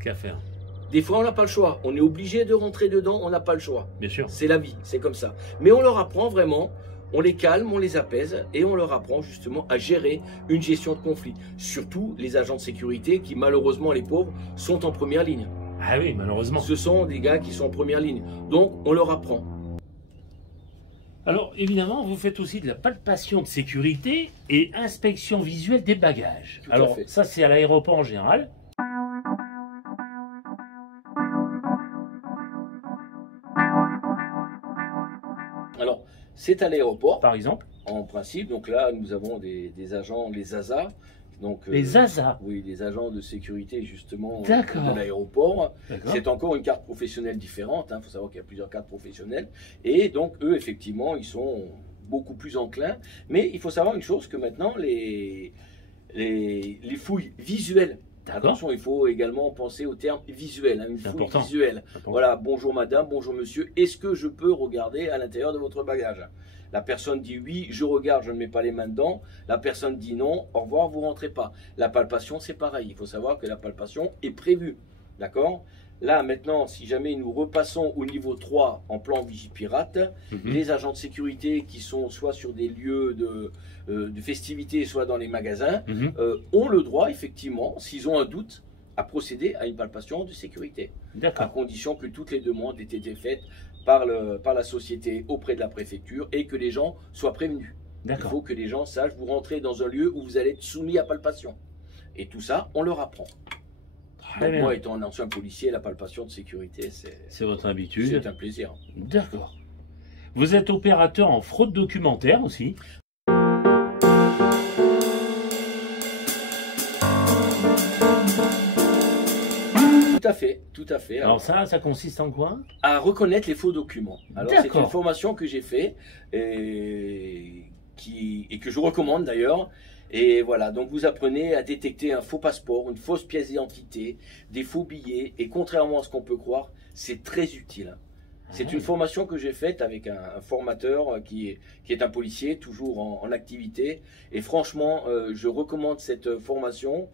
Des fois, on n'a pas le choix. On est obligé de rentrer dedans, on n'a pas le choix. Bien sûr. C'est la vie, c'est comme ça. Mais on leur apprend vraiment, on les calme, on les apaise et on leur apprend justement à gérer une gestion de conflit. Surtout les agents de sécurité qui, malheureusement, les pauvres, sont en première ligne. Ah oui, malheureusement. Ce sont des gars qui sont en première ligne. Donc, on leur apprend. Alors, évidemment, vous faites aussi de la palpation de sécurité et inspection visuelle des bagages. Alors, ça, c'est à l'aéroport en général. Alors, c'est à l'aéroport. Par exemple. En principe, donc là, nous avons des agents, les ASA. Donc, les ASA? Oui, des agents de sécurité, justement, de l'aéroport. C'est encore une carte professionnelle différente. Il faut savoir qu'il y a plusieurs cartes professionnelles. Et donc, eux, effectivement, ils sont beaucoup plus enclins. Mais il faut savoir une chose, que maintenant, les fouilles visuelles, attention, il faut également penser au terme visuel, une fouille visuelle. Voilà, bonjour madame, bonjour monsieur, est-ce que je peux regarder à l'intérieur de votre bagage? La personne dit oui, je regarde, je ne mets pas les mains dedans. La personne dit non, au revoir, vous rentrez pas. La palpation, c'est pareil. Il faut savoir que la palpation est prévue. D'accord? Là, maintenant, si jamais nous repassons au niveau 3 en plan Vigipirate, les agents de sécurité qui sont soit sur des lieux de festivités, soit dans les magasins, ont le droit, effectivement, s'ils ont un doute, à procéder à une palpation de sécurité. À condition que toutes les demandes aient été faites par la société auprès de la préfecture et que les gens soient prévenus. Il faut que les gens sachent, vous rentrez dans un lieu où vous allez être soumis à palpation. Et tout ça, on leur apprend. Donc moi, étant un ancien policier, la palpation de sécurité, c'est votre habitude. C'est un plaisir. D'accord. Vous êtes opérateur en fraude documentaire aussi. Tout à fait, tout à fait. Alors ça consiste en quoi? À reconnaître les faux documents. Alors c'est une formation que j'ai faite et que je recommande d'ailleurs. Et voilà, donc vous apprenez à détecter un faux passeport, une fausse pièce d'identité, des faux billets. Et contrairement à ce qu'on peut croire, c'est très utile. C'est une formation que j'ai faite avec un formateur qui est un policier, toujours en activité. Et franchement, je recommande cette formation.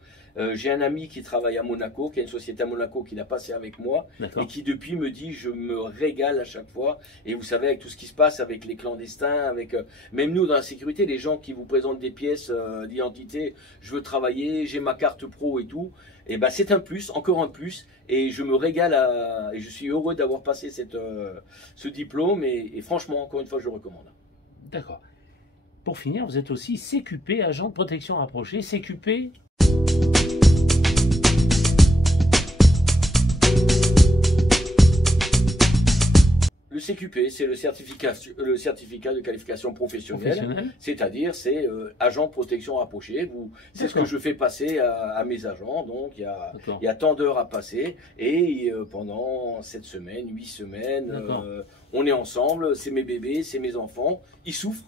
J'ai un ami qui travaille à Monaco, qui a une société à Monaco, qui l'a passé avec moi. Et qui depuis me dit, je me régale à chaque fois. Et vous savez, avec tout ce qui se passe, avec les clandestins, avec même nous dans la sécurité, les gens qui vous présentent des pièces d'identité, je veux travailler, j'ai ma carte pro et tout. Et ben c'est un plus, encore un plus, et je me régale et je suis heureux d'avoir passé ce diplôme, et franchement, encore une fois, je le recommande. D'accord. Pour finir, vous êtes aussi CQP, agent de protection rapproché. CQP. Le CQP, c'est le certificat de qualification professionnelle, c'est-à-dire c'est agent de protection rapproché. C'est ce que je fais passer à mes agents. Donc il y a tant d'heures à passer, et pendant 7 semaines, 8 semaines, on est ensemble. C'est mes bébés, c'est mes enfants. Ils souffrent,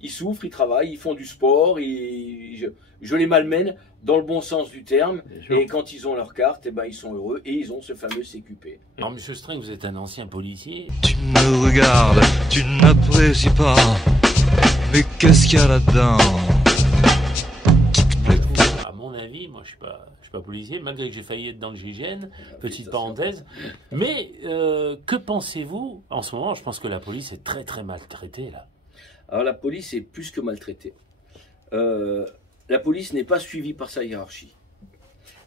ils travaillent, ils font du sport. Je les malmène dans le bon sens du terme. Et quand ils ont leur carte, eh ben, ils sont heureux, et ils ont ce fameux CQP. Alors, Monsieur String, vous êtes un ancien policier. Tu me regardes, tu n'apprécies pas, mais qu'est-ce qu'il y a là-dedans? À mon avis, moi je suis pas policier, malgré que j'ai failli être dans le GIGN, petite parenthèse. Mais que pensez-vous en ce moment? Je pense que la police est très très maltraitée là. Alors la police est plus que maltraitée. La police n'est pas suivie par sa hiérarchie.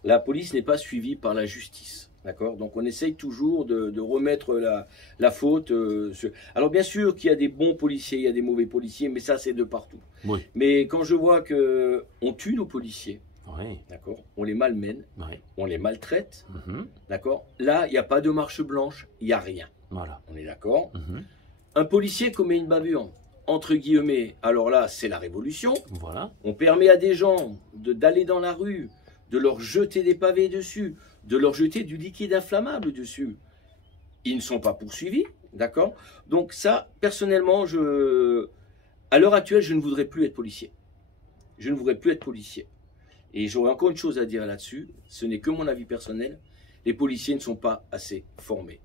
La police n'est pas suivie par la justice. D'accord? Donc on essaye toujours de remettre la faute. Alors bien sûr qu'il y a des bons policiers, il y a des mauvais policiers, mais ça c'est de partout. Oui. Mais quand je vois qu'on tue nos policiers, oui. D'accord, on les malmène, oui. On les maltraite, d'accord, là il n'y a pas de marche blanche, il n'y a rien. Voilà. On est d'accord? Un policier commet une bavure, entre guillemets, alors là c'est la révolution. Voilà. On permet à des gens d'aller dans la rue, de leur jeter des pavés dessus, de leur jeter du liquide inflammable dessus. Ils ne sont pas poursuivis, d'accord? Donc ça, personnellement, à l'heure actuelle, je ne voudrais plus être policier. Je ne voudrais plus être policier. Et j'aurais encore une chose à dire là-dessus, ce n'est que mon avis personnel, les policiers ne sont pas assez formés.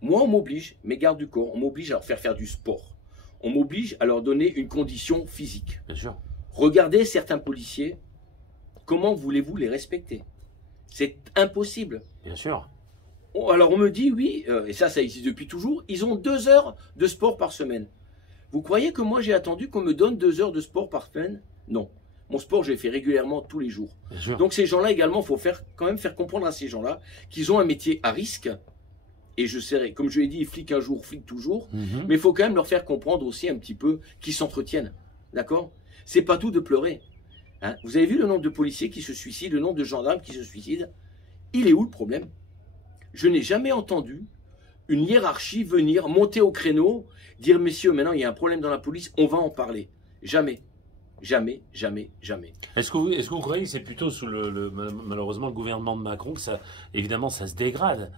Moi, on m'oblige, mes gardes du corps, on m'oblige à leur faire du sport. On m'oblige à leur donner une condition physique. Bien sûr. Regardez certains policiers, comment voulez-vous les respecter? C'est impossible. Bien sûr. Alors on me dit, oui, et ça existe depuis toujours, ils ont 2 heures de sport par semaine. Vous croyez que moi j'ai attendu qu'on me donne 2 heures de sport par semaine? Non. Mon sport, je le fais régulièrement tous les jours. Donc ces gens-là également, il faut quand même faire comprendre à ces gens-là qu'ils ont un métier à risque. Et je serai, comme je l'ai dit, flic un jour, flic toujours. Mais il faut quand même leur faire comprendre aussi un petit peu qu'ils s'entretiennent. D'accord? C'est pas tout de pleurer. Hein? Vous avez vu le nombre de policiers qui se suicident, le nombre de gendarmes qui se suicident? Il est où le problème? Je n'ai jamais entendu une hiérarchie venir, monter au créneau, dire, messieurs, maintenant il y a un problème dans la police, on va en parler. Jamais. Jamais, jamais, jamais. Est-ce que vous croyez que c'est plutôt sous malheureusement le gouvernement de Macron que ça, évidemment, ça se dégrade?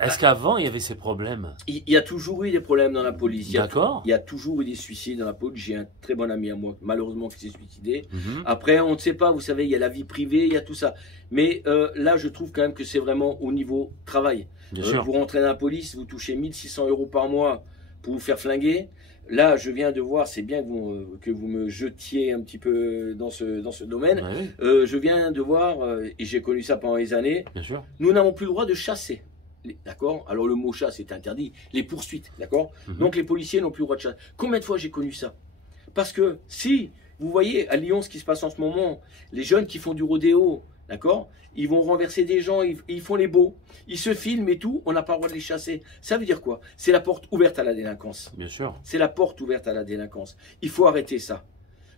Est-ce qu'avant, il y avait ces problèmes? Il y a toujours eu des problèmes dans la police. D'accord. Il y a toujours eu des suicides dans la police. J'ai un très bon ami à moi, malheureusement, qui s'est suicidé. Après, on ne sait pas, vous savez, il y a la vie privée, il y a tout ça. Mais là, je trouve quand même que c'est vraiment au niveau travail. Bien sûr. Vous rentrez dans la police, vous touchez 1 600 € par mois pour vous faire flinguer. Là, je viens de voir, c'est bien que vous me jetiez un petit peu dans ce domaine. Ouais. Je viens de voir, et j'ai connu ça pendant des années, bien sûr. Nous n'avons plus le droit de chasser. D'accord? Alors le mot chasse est interdit, les poursuites, d'accord? Donc les policiers n'ont plus le droit de chasser. Combien de fois j'ai connu ça? Parce que si, vous voyez à Lyon ce qui se passe en ce moment, les jeunes qui font du rodéo, d'accord? Ils vont renverser des gens, ils font les beaux, ils se filment et tout, on n'a pas le droit de les chasser. Ça veut dire quoi? C'est la porte ouverte à la délinquance. Bien sûr. C'est la porte ouverte à la délinquance. Il faut arrêter ça.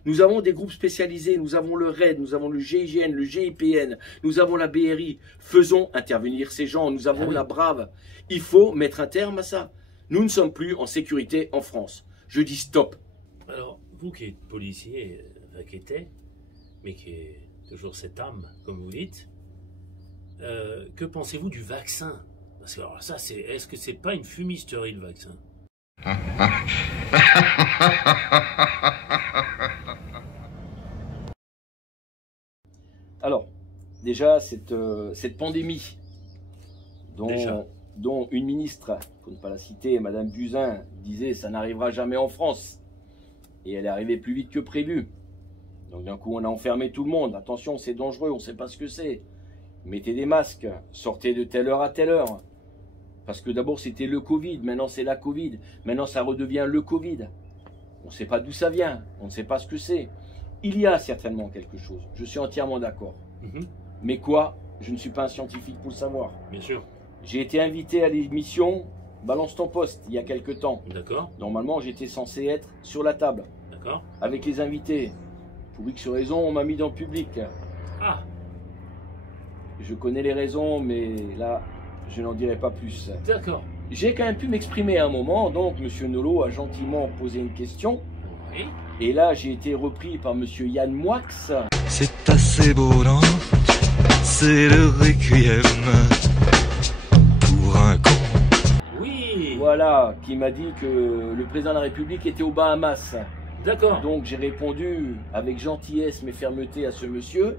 Nous avons des groupes spécialisés, nous avons le RAID, nous avons le GIGN, le GIPN, nous avons la BRI. Faisons intervenir ces gens, nous avons la Brave. Il faut mettre un terme à ça. Nous ne sommes plus en sécurité en France. Je dis stop. Alors, vous qui êtes policier, qui était, mais qui est toujours cette âme, comme vous dites, que pensez-vous du vaccin? Parce que alors ça, est-ce que c'est pas une fumisterie, le vaccin? Alors, déjà, cette pandémie dont une ministre, pour ne pas la citer, Madame Buzyn, disait « ça n'arrivera jamais en France ». Et elle est arrivée plus vite que prévu. Donc d'un coup, on a enfermé tout le monde. Attention, c'est dangereux, on ne sait pas ce que c'est. Mettez des masques, sortez de telle heure à telle heure. Parce que d'abord, c'était le Covid, maintenant c'est la Covid. Maintenant, ça redevient le Covid. On ne sait pas d'où ça vient, on ne sait pas ce que c'est. Il y a certainement quelque chose, je suis entièrement d'accord. Mais quoi? Je ne suis pas un scientifique pour le savoir. Bien sûr. J'ai été invité à l'émission Balance ton poste il y a quelque temps. D'accord. Normalement, j'étais censé être sur la table. D'accord. Avec les invités. Pour X raisons, on m'a mis dans le public. Ah. Je connais les raisons, mais là, je n'en dirai pas plus. D'accord. J'ai quand même pu m'exprimer à un moment, donc M. Nolot a gentiment posé une question. Oui. Et là, j'ai été repris par M. Yann Moix. C'est assez beau, non? C'est le requiem pour un con. Oui. Voilà, qui m'a dit que le président de la République était aux Bahamas. D'accord. Donc j'ai répondu avec gentillesse mais fermeté à ce monsieur,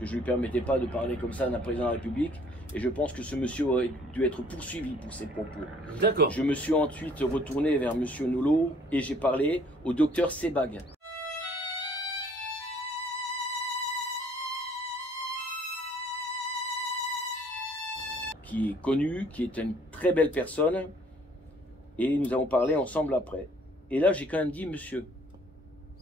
que je ne lui permettais pas de parler comme ça d'un président de la République. Et je pense que ce monsieur aurait dû être poursuivi pour ses propos. D'accord. Je me suis ensuite retourné vers M. Nolot et j'ai parlé au docteur Sebag. Qui est connu, qui est une très belle personne. Et nous avons parlé ensemble après. Et là, j'ai quand même dit, monsieur,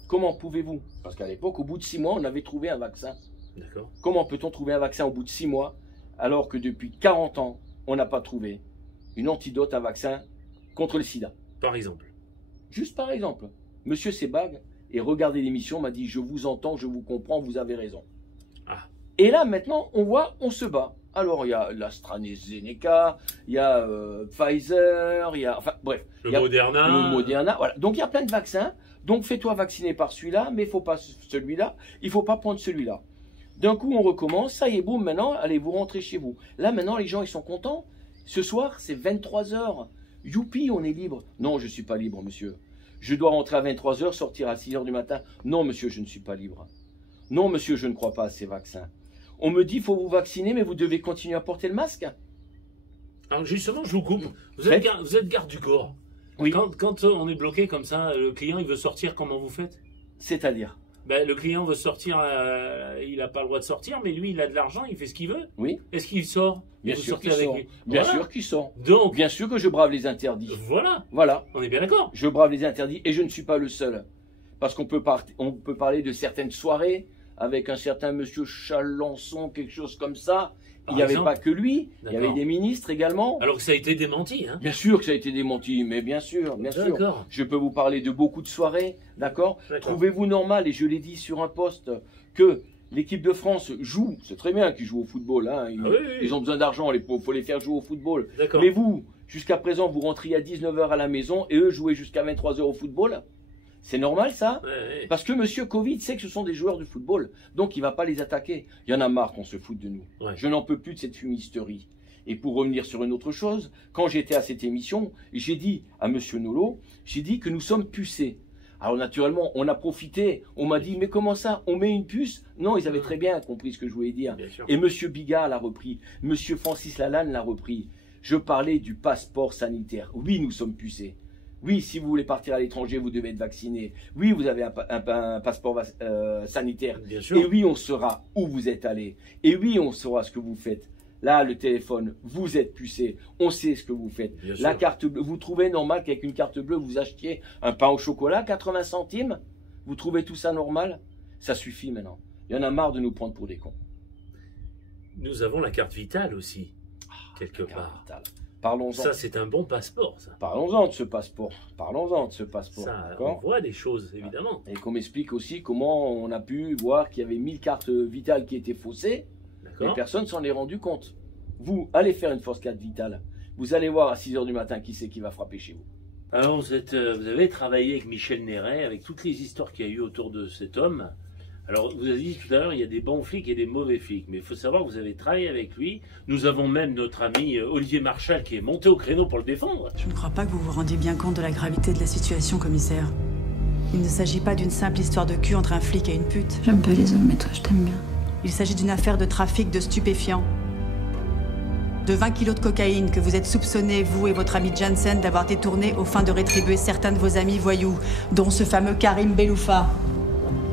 comment pouvez-vous? Parce qu'à l'époque, au bout de 6 mois, on avait trouvé un vaccin. D'accord. Comment peut-on trouver un vaccin au bout de 6 mois, alors que depuis 40 ans, on n'a pas trouvé une antidote, un vaccin contre le sida? Par exemple. Juste par exemple. Monsieur Sebag, et regardez l'émission, m'a dit, je vous entends, je vous comprends, vous avez raison. Ah. Et là, maintenant, on voit, on se bat. Alors, il y a l'AstraZeneca, il y a Pfizer, il y a... Enfin, bref. Le il y a Moderna. Le Moderna, voilà. Donc, il y a plein de vaccins. Donc, fais-toi vacciner par celui-là, mais il ne faut pas celui-là. Il ne faut pas prendre celui-là. D'un coup, on recommence. Ça y est, boum, maintenant, allez, vous rentrez chez vous. Là, maintenant, les gens, ils sont contents. Ce soir, c'est 23 h. Youpi, on est libre. Non, je ne suis pas libre, monsieur. Je dois rentrer à 23 h, sortir à 6 h du matin. Non, monsieur, je ne suis pas libre. Non, monsieur, je ne crois pas à ces vaccins. On me dit, il faut vous vacciner, mais vous devez continuer à porter le masque. Alors justement, je vous coupe. Vous êtes garde du corps. Oui. Quand on est bloqué comme ça, le client, il veut sortir, comment vous faites? C'est-à-dire? Ben, le client veut sortir, il n'a pas le droit de sortir, mais lui, il a de l'argent, il fait ce qu'il veut. Oui. Est-ce qu'il sort? Bien vous sûr sortez qu'il avec sort. lui. Bien Voilà. sûr qu'il sort. Donc, Bien sûr que je brave les interdits. voilà, Voilà. on est bien d'accord. Je brave les interdits et je ne suis pas le seul. Parce qu'on peut, on peut parler de certaines soirées avec un certain monsieur Chalençon, quelque chose comme ça. Il n'y avait pas que lui, il y avait des ministres également. Alors que ça a été démenti, hein? Bien sûr que ça a été démenti, mais bien sûr, bien sûr. Je peux vous parler de beaucoup de soirées, d'accord? Trouvez-vous normal, et je l'ai dit sur un post, que l'équipe de France joue, c'est très bien qu'ils jouent au football, hein, ils ont besoin d'argent, il faut les faire jouer au football. Mais vous, jusqu'à présent, vous rentriez à 19 h à la maison et eux jouaient jusqu'à 23 h au football. C'est normal ça? Parce que monsieur Covid sait que ce sont des joueurs de football, donc il ne va pas les attaquer. Il y en a marre qu'on se foute de nous. Je n'en peux plus de cette fumisterie. Et pour revenir sur une autre chose, quand j'étais à cette émission, j'ai dit à monsieur Nolot, j'ai dit que nous sommes pucés. Alors naturellement, on a profité, on m'a dit, mais comment ça, on met une puce? Non, ils avaient très bien compris ce que je voulais dire. Et monsieur Bigard l'a repris, monsieur Francis Lalanne l'a repris. Je parlais du passeport sanitaire. Oui, nous sommes pucés. Oui, si vous voulez partir à l'étranger, vous devez être vacciné. Oui, vous avez un passeport sanitaire. Et oui, on saura où vous êtes allé. Et oui, on saura ce que vous faites. Là, le téléphone, vous êtes pucé. On sait ce que vous faites. La carte bleue, vous trouvez normal qu'avec une carte bleue, vous achetiez un pain au chocolat, 80 centimes? Vous trouvez tout ça normal? Ça suffit maintenant. Il y en a marre de nous prendre pour des cons. Nous avons la carte vitale aussi, quelque part. Parlons-en. Ça, c'est un bon passeport, ça. Parlons-en de ce passeport. Parlons-en de ce passeport. Ça, on voit des choses, évidemment. Et qu'on m'explique aussi comment on a pu voir qu'il y avait 1000 cartes vitales qui étaient faussées. Et personne s'en est rendu compte. Vous, allez faire une fausse carte vitale. Vous allez voir à 6 h du matin qui c'est qui va frapper chez vous. Alors, vous avez travaillé avec Michel Néret, avec toutes les histoires qu'il y a eu autour de cet homme. Alors, vous avez dit tout à l'heure, il y a des bons flics et des mauvais flics. Mais il faut savoir que vous avez travaillé avec lui. Nous avons même notre ami Olivier Marchal qui est monté au créneau pour le défendre. Je ne crois pas que vous vous rendiez bien compte de la gravité de la situation, commissaire. Il ne s'agit pas d'une simple histoire de cul entre un flic et une pute. J'aime pas les hommes, mais toi, je t'aime bien. Il s'agit d'une affaire de trafic de stupéfiants. De 20 kilos de cocaïne que vous êtes soupçonnés, vous et votre ami Jansen, d'avoir détourné aux fins de rétribuer certains de vos amis voyous, dont ce fameux Karim Beloufa.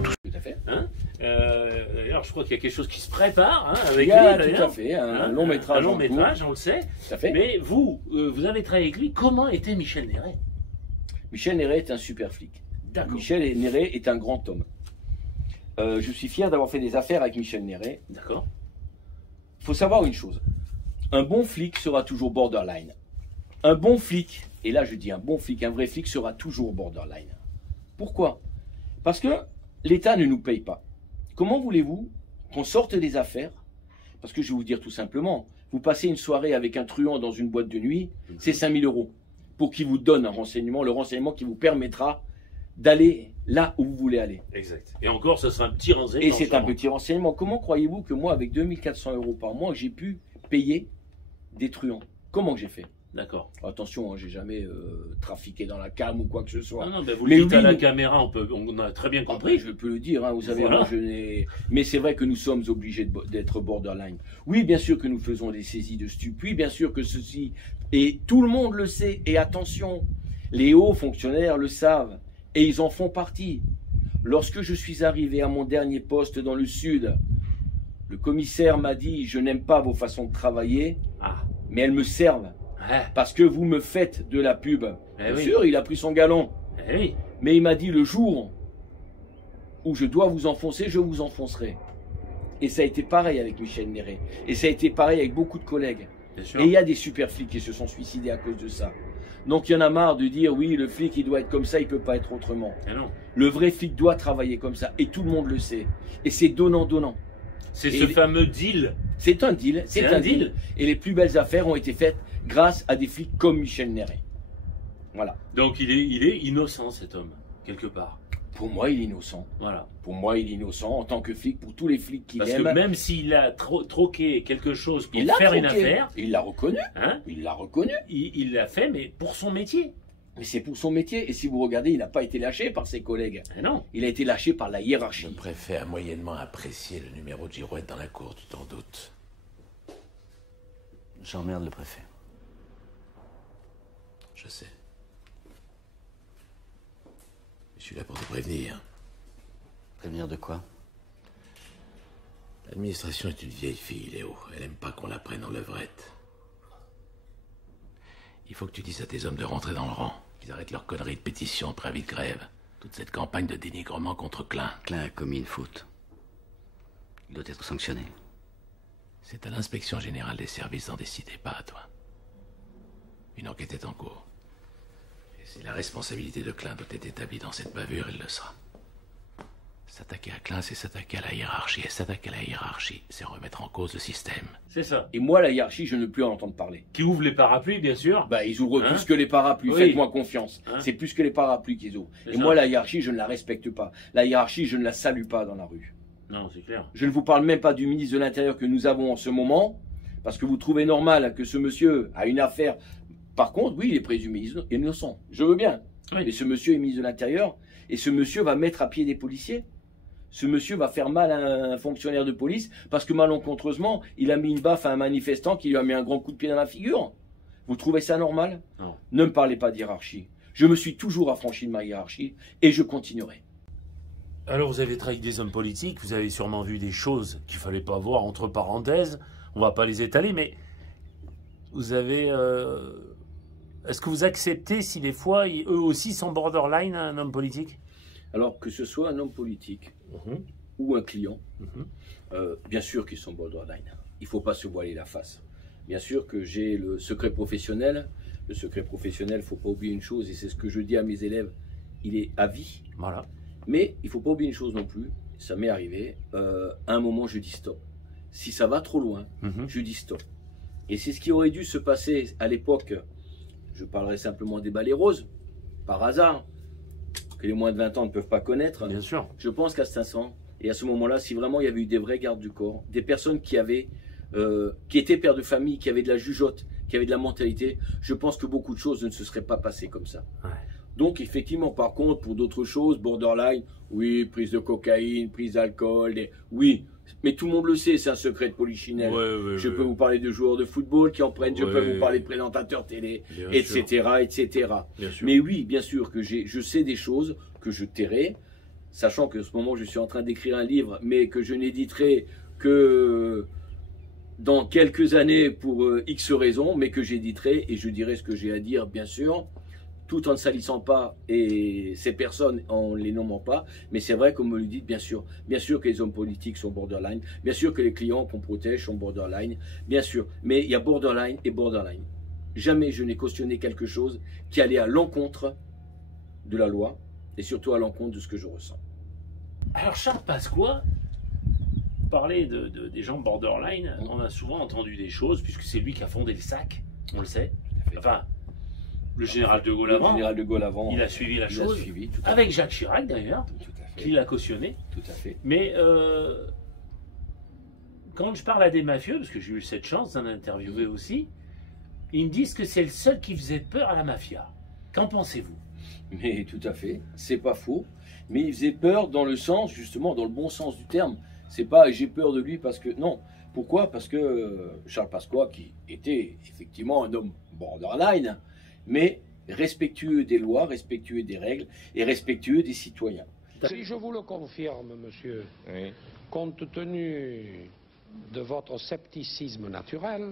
Tout à fait. Hein D'ailleurs, je crois qu'il y a quelque chose qui se prépare avec Il y a lui. tout à fait un long métrage. Un long métrage, on le sait. Tout à fait. Mais vous, vous avez travaillé avec lui. Comment était Michel Néret? Michel Néret est un super flic. D'accord. Michel Néret est un grand homme. Je suis fier d'avoir fait des affaires avec Michel Néret. D'accord. Il faut savoir une chose. Un bon flic sera toujours borderline. Un bon flic, et là je dis un bon flic, un vrai flic sera toujours borderline. Pourquoi? Parce que l'État ne nous paye pas. Comment voulez-vous qu'on sorte des affaires? Parce que je vais vous dire tout simplement, vous passez une soirée avec un truand dans une boîte de nuit, c'est 5 000 € pour qu'il vous donne un renseignement, le renseignement qui vous permettra d'aller là où vous voulez aller. Exact. Et encore, ce sera un petit renseignement. Et c'est un petit renseignement. Comment croyez-vous que moi, avec 2 400 € par mois, j'ai pu payer des truands? Comment que j'ai fait? D'accord. Attention, hein, j'ai jamais trafiqué dans la cam ou quoi que ce soit. Non, ben vous Mais le dites oui, à la nous- caméra, on a très bien Ah compris. ben, je peux le dire, hein, vous savez, Voilà. moi, je n'ai. Mais c'est vrai que nous sommes obligés d'être borderline. Oui, bien sûr que nous faisons des saisies de stupes. Oui, bien sûr que ceci. Et tout le monde le sait. Et attention, les hauts fonctionnaires le savent. Et ils en font partie. Lorsque je suis arrivé à mon dernier poste dans le sud, le commissaire m'a dit: je n'aime pas vos façons de travailler, Ah, mais elles me servent. ouais. Parce que vous me faites de la pub. Eh Bien oui. sûr, il a pris son galon. Eh oui. Mais il m'a dit: le jour où je dois vous enfoncer, je vous enfoncerai. Et ça a été pareil avec Michel Néret. Et ça a été pareil avec beaucoup de collègues. Bien sûr. Et il y a des super flics qui se sont suicidés à cause de ça. Donc il y en a marre de dire: oui, le flic il doit être comme ça, il peut pas être autrement. Eh non. Le vrai flic doit travailler comme ça. Et tout le monde le sait. Et c'est donnant-donnant. C'est Et ce les- fameux deal. C'est un deal. C'est un deal. Et les plus belles affaires ont été faites grâce à des flics comme Michel Néret. Voilà. Donc il est innocent, cet homme, quelque part. Pour moi, il est innocent. Voilà. Pour moi, il est innocent en tant que flic. Pour tous les flics qu'il Parce aime. que même s'il a troqué quelque chose pour Il l'a faire une troqué. affaire, Il l'a reconnu. hein, Il l'a reconnu. il l'a fait, mais pour son métier. Mais c'est pour son métier. Et si vous regardez, il n'a pas été lâché par ses collègues. Eh non. Il a été lâché par la Je hiérarchie. préfère moyennement apprécier le numéro de girouette dans la cour, tu t'en doutes. J'emmerde le préfet. Je sais. Je suis là pour te prévenir. Prévenir de quoi? L'administration est une vieille fille, Léo. Elle aime pas qu'on la prenne en levrette. Il faut que tu dises à tes hommes de rentrer dans le rang, qu'ils arrêtent leur connerie de pétition, préavis de grève. Toute cette campagne de dénigrement contre Klein. Klein a commis une faute. Il doit être sanctionné. C'est à l'inspection générale des services d'en décider, pas à toi. Une enquête est en cours. Et si la responsabilité de Klein doit être établie dans cette bavure, elle le sera. S'attaquer à Klein, c'est s'attaquer à la hiérarchie. Et s'attaquer à la hiérarchie, c'est remettre en cause le système. C'est ça. Et moi, la hiérarchie, je ne veux plus en entendre parler. Qui ouvre les parapluies, bien sûr. Bah, ils ouvrent Hein? plus que les parapluies. Oui. Faites-moi confiance. Hein? C'est plus que les parapluies qu'ils ouvrent. C'est Et ça. moi, la hiérarchie, je ne la respecte pas. La hiérarchie, je ne la salue pas dans la rue. Non, c'est clair. Je ne vous parle même pas du ministre de l'Intérieur que nous avons en ce moment, parce que vous trouvez normal que ce monsieur a une affaire. Par contre, oui, il est présumé innocent. Je veux bien. Oui. Mais ce monsieur est ministre de l'Intérieur, et ce monsieur va mettre à pied des policiers. Ce monsieur va faire mal à un fonctionnaire de police, parce que malencontreusement, il a mis une baffe à un manifestant qui lui a mis un grand coup de pied dans la figure. Vous trouvez ça normal? Non. Ne me parlez pas d'hiérarchie. Je me suis toujours affranchi de ma hiérarchie, et je continuerai. Alors vous avez travaillé avec des hommes politiques, vous avez sûrement vu des choses qu'il ne fallait pas voir entre parenthèses, on ne va pas les étaler, mais vous avez... Est-ce que vous acceptez si des fois, eux aussi sont borderline, un homme politique? Alors, que ce soit un homme politique ou un client, bien sûr qu'ils sont borderline. Il ne faut pas se voiler la face. Bien sûr que j'ai le secret professionnel. Le secret professionnel, il ne faut pas oublier une chose, et c'est ce que je dis à mes élèves, il est à vie. Voilà. Mais il ne faut pas oublier une chose non plus, ça m'est arrivé, à un moment je dis stop. Si ça va trop loin, je dis stop. Et c'est ce qui aurait dû se passer à l'époque, je parlerai simplement des balais roses, par hasard, que les moins de 20 ans ne peuvent pas connaître. Bien sûr. Je pense qu'à cet instant, Et à ce moment-là, si vraiment il y avait eu des vrais gardes du corps, des personnes qui étaient pères de famille, qui avaient de la jugeote, qui avaient de la mentalité, je pense que beaucoup de choses ne se seraient pas passées comme ça. Ouais. Donc effectivement, par contre, pour d'autres choses, borderline, oui, prise de cocaïne, prise d'alcool, oui, mais tout le monde le sait, c'est un secret de polichinelle. Je peux vous parler de joueurs de football qui en prennent, je peux vous parler de présentateurs télé, etc., etc. Mais oui, bien sûr que je sais des choses que je tairai, sachant que en ce moment je suis en train d'écrire un livre, mais que je n'éditerai que dans quelques années pour X raisons, mais que j'éditerai et je dirai ce que j'ai à dire, bien sûr, tout en ne salissant pas et ces personnes en les nommant pas. Mais c'est vrai, comme vous le dites, bien sûr que les hommes politiques sont borderline, bien sûr que les clients qu'on protège sont borderline, bien sûr. Mais il y a borderline et borderline. Jamais je n'ai cautionné quelque chose qui allait à l'encontre de la loi et surtout à l'encontre de ce que je ressens. Alors Charles Pasqua, parler des gens borderline, on a souvent entendu des choses, puisque c'est lui qui a fondé le SAC, on le sait. Enfin, le général de Gaulle avant, il a suivi la chose, avec Jacques Chirac d'ailleurs, qui l'a cautionné. Tout à fait. Mais quand je parle à des mafieux, parce que j'ai eu cette chance d'en interviewer aussi, ils me disent que c'est le seul qui faisait peur à la mafia. Qu'en pensez-vous? Mais tout à fait, c'est pas faux. Mais il faisait peur dans le sens, justement, dans le bon sens du terme. C'est pas j'ai peur de lui parce que... Non. Pourquoi? Parce que Charles Pasqua, qui était effectivement un homme borderline, mais respectueux des lois, respectueux des règles et respectueux des citoyens. Si je vous le confirme, monsieur, compte tenu de votre scepticisme naturel...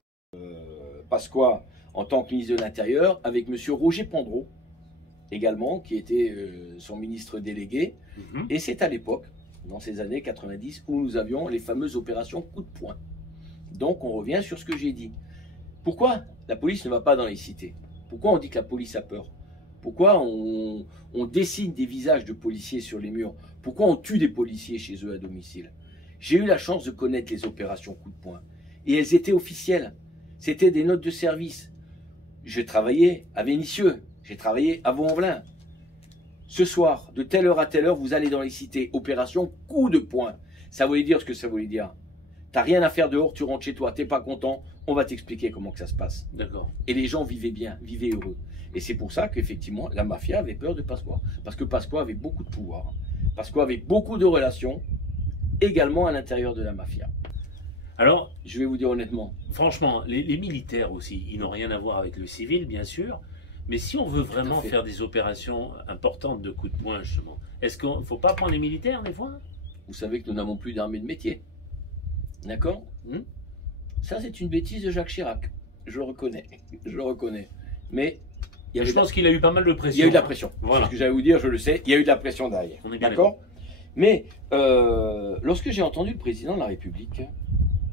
Pasqua, en tant que ministre de l'Intérieur, avec monsieur Roger Pandreau, également, qui était son ministre délégué. Et c'est à l'époque, dans ces années 90, où nous avions les fameuses opérations coup de poing. Donc on revient sur ce que j'ai dit. Pourquoi la police ne va pas dans les cités? Pourquoi on dit que la police a peur? Pourquoi on dessine des visages de policiers sur les murs? Pourquoi on tue des policiers chez eux à domicile? J'ai eu la chance de connaître les opérations coup de poing. Et elles étaient officielles. C'était des notes de service. J'ai travaillé à Vénissieux. J'ai travaillé à Vaux-en-Velin. Ce soir, de telle heure à telle heure, vous allez dans les cités. Opération coup de poing. Ça voulait dire ce que ça voulait dire. T'as rien à faire dehors, tu rentres chez toi, t'es pas content, on va t'expliquer comment que ça se passe. D'accord. Et les gens vivaient bien, vivaient heureux. Et c'est pour ça qu'effectivement, la mafia avait peur de Pasqua. Parce que Pasqua avait beaucoup de pouvoir. Pasqua avait beaucoup de relations, également à l'intérieur de la mafia. Alors, je vais vous dire honnêtement. Franchement, les militaires aussi, ils n'ont rien à voir avec le civil, bien sûr. Mais si on veut vraiment faire des opérations importantes de coups de poing, justement, est-ce qu'il ne faut pas prendre les militaires des fois? Vous savez que nous n'avons plus d'armée de métier. D'accord? Ça, c'est une bêtise de Jacques Chirac. Je le reconnais. Je le reconnais. Mais je pense qu'il a eu pas mal de pression. Il y a eu de la pression. Voilà. C'est ce que j'allais vous dire, je le sais. Il y a eu de la pression derrière. D'accord? Mais lorsque j'ai entendu le président de la République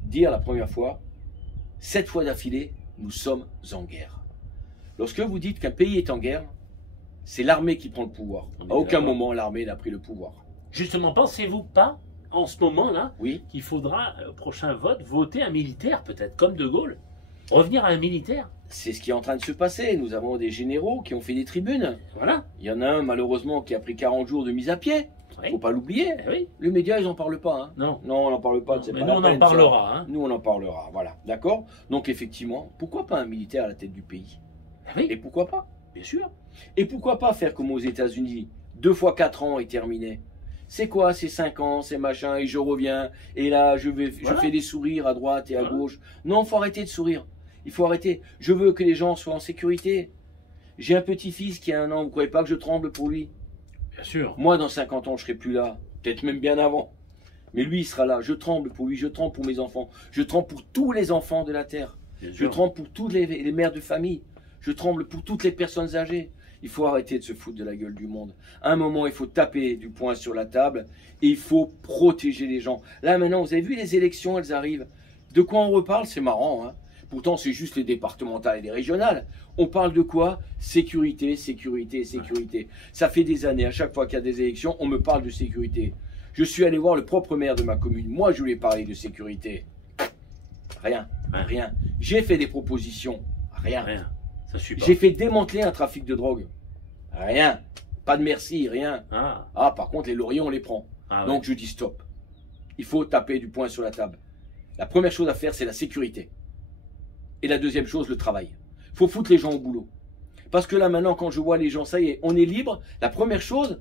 dire la première fois, 7 fois d'affilée, nous sommes en guerre. Lorsque vous dites qu'un pays est en guerre, c'est l'armée qui prend le pouvoir. À aucun moment, l'armée n'a pris le pouvoir. Justement, pensez-vous pas, en ce moment-là, qu'il faudra, au prochain vote, voter un militaire, peut-être, comme De Gaulle? Revenir à un militaire? C'est ce qui est en train de se passer. Nous avons des généraux qui ont fait des tribunes. Voilà. Il y en a un, malheureusement, qui a pris 40 jours de mise à pied. Il ne faut pas l'oublier. Les médias, ils n'en parlent pas. Hein. Non. Non, on n'en parle pas. Mais nous, on en parlera. Hein. Nous, on en parlera. Voilà. D'accord? Donc, effectivement, pourquoi pas un militaire à la tête du pays? Et pourquoi pas? Bien sûr. Et pourquoi pas faire comme aux États-Unis? 2 fois 4 ans et terminé. C'est quoi? C'est 5 ans, c'est machin, et je reviens. Et là, je fais des sourires à droite et à gauche. Non, il faut arrêter de sourire. Il faut arrêter. Je veux que les gens soient en sécurité. J'ai un petit-fils qui a 1 an. Vous ne croyez pas que je tremble pour lui? Bien sûr. Moi, dans 50 ans, je ne serai plus là. Peut-être même bien avant. Mais lui, il sera là. Je tremble pour lui. Je tremble pour mes enfants. Je tremble pour tous les enfants de la Terre. Je tremble pour toutes les mères de famille. Je tremble pour toutes les personnes âgées. Il faut arrêter de se foutre de la gueule du monde. À un moment, il faut taper du poing sur la table et il faut protéger les gens. Là, maintenant, vous avez vu les élections, elles arrivent. De quoi on reparle? C'est marrant, hein. Pourtant, c'est juste les départementales et les régionales. On parle de quoi? Sécurité, sécurité, sécurité. Ça fait des années, à chaque fois qu'il y a des élections, on me parle de sécurité. Je suis allé voir le propre maire de ma commune. Moi, je lui ai parlé de sécurité. Rien, rien. J'ai fait des propositions. Rien. J'ai fait démanteler un trafic de drogue. Rien. Pas de merci, rien. Ah, par contre, les lauriers, on les prend. Donc, je dis stop. il faut taper du poing sur la table. La première chose à faire, c'est la sécurité. Et la deuxième chose, le travail. Il faut foutre les gens au boulot. Parce que là, maintenant, quand je vois les gens, ça y est, on est libre. La première chose,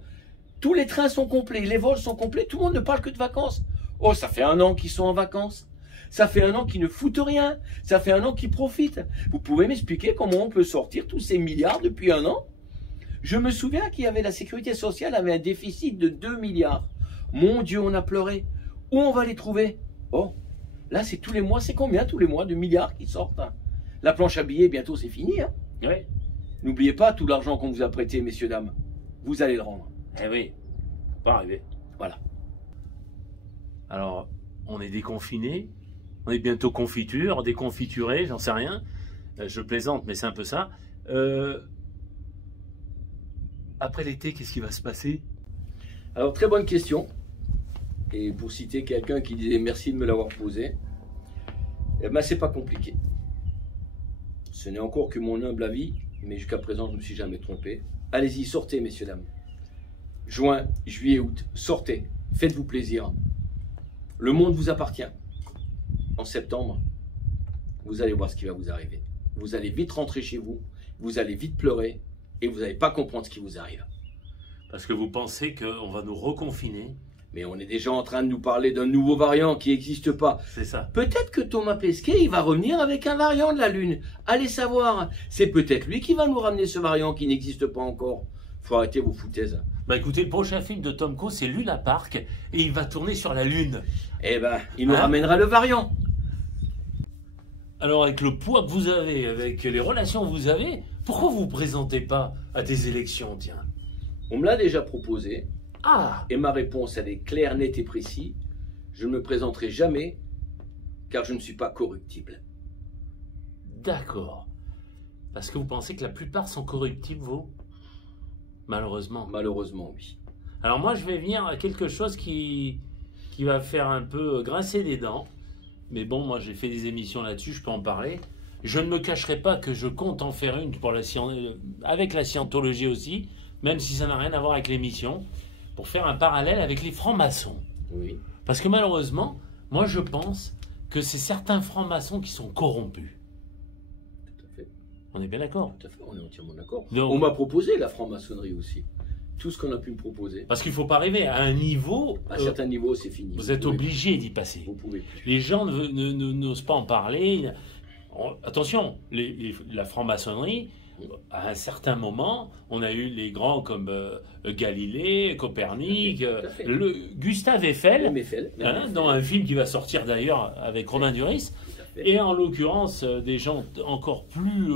tous les trains sont complets, les vols sont complets, tout le monde ne parle que de vacances. Oh, ça fait 1 an qu'ils sont en vacances. Ça fait 1 an qu'ils ne foutent rien. Ça fait 1 an qu'ils profitent. Vous pouvez m'expliquer comment on peut sortir tous ces milliards depuis 1 an? Je me souviens qu'il y avait la sécurité sociale avait un déficit de 2 milliards. Mon Dieu, on a pleuré. Où on va les trouver? Oh, là, c'est tous les mois. C'est combien tous les mois de milliards qui sortent? La planche à billets, bientôt, c'est fini. Hein? Ouais. N'oubliez pas tout l'argent qu'on vous a prêté, messieurs, dames. Vous allez le rendre. Eh oui, pas arrivé. Voilà. Alors, on est déconfiné, on est bientôt confiture, déconfituré, j'en sais rien. Je plaisante, mais c'est un peu ça. Après l'été, qu'est-ce qui va se passer? Alors, très bonne question. Et pour citer quelqu'un qui disait merci de me l'avoir posé, eh ben, c'est pas compliqué. Ce n'est encore que mon humble avis, mais jusqu'à présent, je ne me suis jamais trompé. Allez-y, sortez, messieurs, dames. Juin, juillet, août, sortez, faites-vous plaisir. Le monde vous appartient. En septembre, vous allez voir ce qui va vous arriver. Vous allez vite rentrer chez vous, vous allez vite pleurer, et vous n'allez pas comprendre ce qui vous arrive. Parce que vous pensez qu'on va nous reconfiner? Mais on est déjà en train de nous parler d'un nouveau variant qui n'existe pas. C'est ça. Peut-être que Thomas Pesquet, il va revenir avec un variant de la Lune. Allez savoir. C'est peut-être lui qui va nous ramener ce variant qui n'existe pas encore. Faut arrêter vos foutaises. Bah écoutez, le prochain film de Tom Cruise, c'est Luna Park, et il va tourner sur la Lune. Eh ben, il nous ramènera le variant. Alors avec le poids que vous avez, avec les relations que vous avez, pourquoi vous ne vous présentez pas à des élections, tiens? On me l'a déjà proposé. Ah! Et ma réponse, elle est claire, nette et précise. Je ne me présenterai jamais, car je ne suis pas corruptible. D'accord. Parce que vous pensez que la plupart sont corruptibles, vous? Malheureusement. Malheureusement, oui. Alors moi, je vais venir à quelque chose qui va faire un peu grincer des dents. Mais bon, moi, j'ai fait des émissions là-dessus, je peux en parler. Je ne me cacherai pas que je compte en faire une pour avec la scientologie aussi, même si ça n'a rien à voir avec l'émission, pour faire un parallèle avec les francs-maçons. Oui. Parce que malheureusement, moi, je pense que c'est certains francs-maçons qui sont corrompus. Tout à fait. On est bien d'accord? Tout à fait, on est entièrement d'accord. Donc, on m'a proposé la franc-maçonnerie aussi. Tout ce qu'on a pu me proposer. Parce qu'il ne faut pas arriver à un niveau... À un certain niveau, c'est fini. Vous êtes obligé d'y passer. Vous pouvez plus. Les gens n'osent pas en parler. Attention, la franc-maçonnerie, à un certain moment, on a eu les grands comme Galilée, Copernic, Gustave Eiffel, dans un film qui va sortir d'ailleurs avec Romain Duris. Et en l'occurrence, des gens encore plus...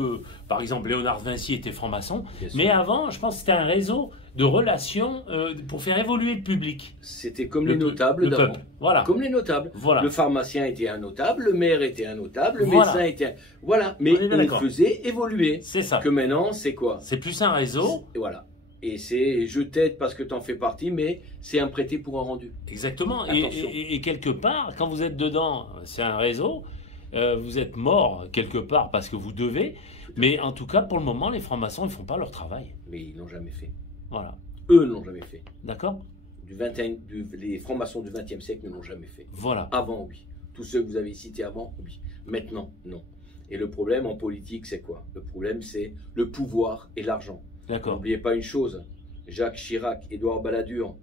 par exemple, Léonard de Vinci était franc-maçon. Mais avant, je pense que c'était un réseau de relations pour faire évoluer le public. C'était comme les notables d'avant. Voilà. Comme les notables. Voilà. Le pharmacien était un notable, le maire était un notable, le médecin était un... Voilà. Mais on faisait évoluer. C'est ça. Que maintenant, c'est quoi? C'est plus un réseau. Et voilà. Et c'est je t'aide parce que tu en fais partie, mais c'est un prêté pour un rendu. Exactement. Et quelque part, quand vous êtes dedans, c'est un réseau. Vous êtes mort quelque part parce que vous devez, mais en tout cas, pour le moment, les francs-maçons, ils ne font pas leur travail. Mais ils ne l'ont jamais fait. Voilà. Eux ne l'ont jamais fait. D'accord. Les francs-maçons du XXe siècle ne l'ont jamais fait. Voilà. Avant, oui. Tous ceux que vous avez cités avant, oui. Maintenant, non. Et le problème en politique, c'est quoi? Le problème, c'est le pouvoir et l'argent. D'accord. N'oubliez pas une chose, Jacques Chirac, Édouard Balladur,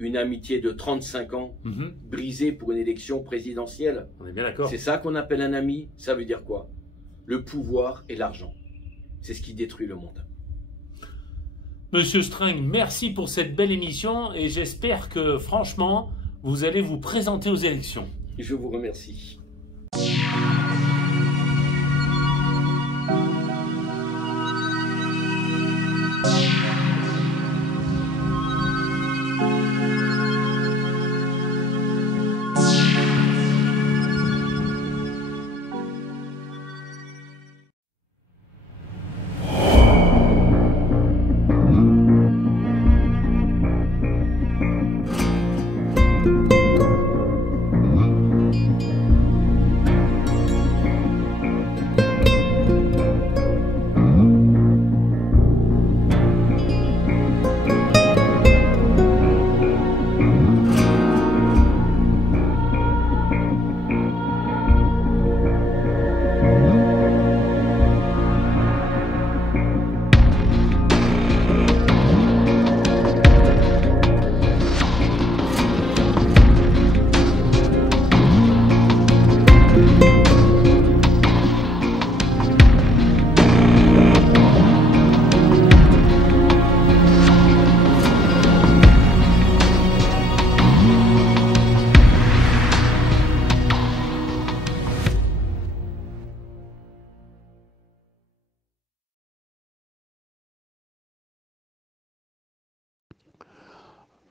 une amitié de 35 ans, brisée pour une élection présidentielle. On est bien d'accord. C'est ça qu'on appelle un ami. Ça veut dire quoi? Le pouvoir et l'argent. C'est ce qui détruit le monde. Monsieur String, merci pour cette belle émission et j'espère que, franchement, vous allez vous présenter aux élections. Je vous remercie.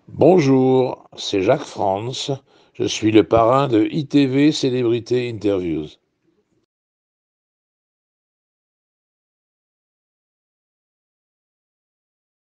Bonjour, c'est Jacques Frantz. Je suis le parrain de ITV Célébrité Interviews.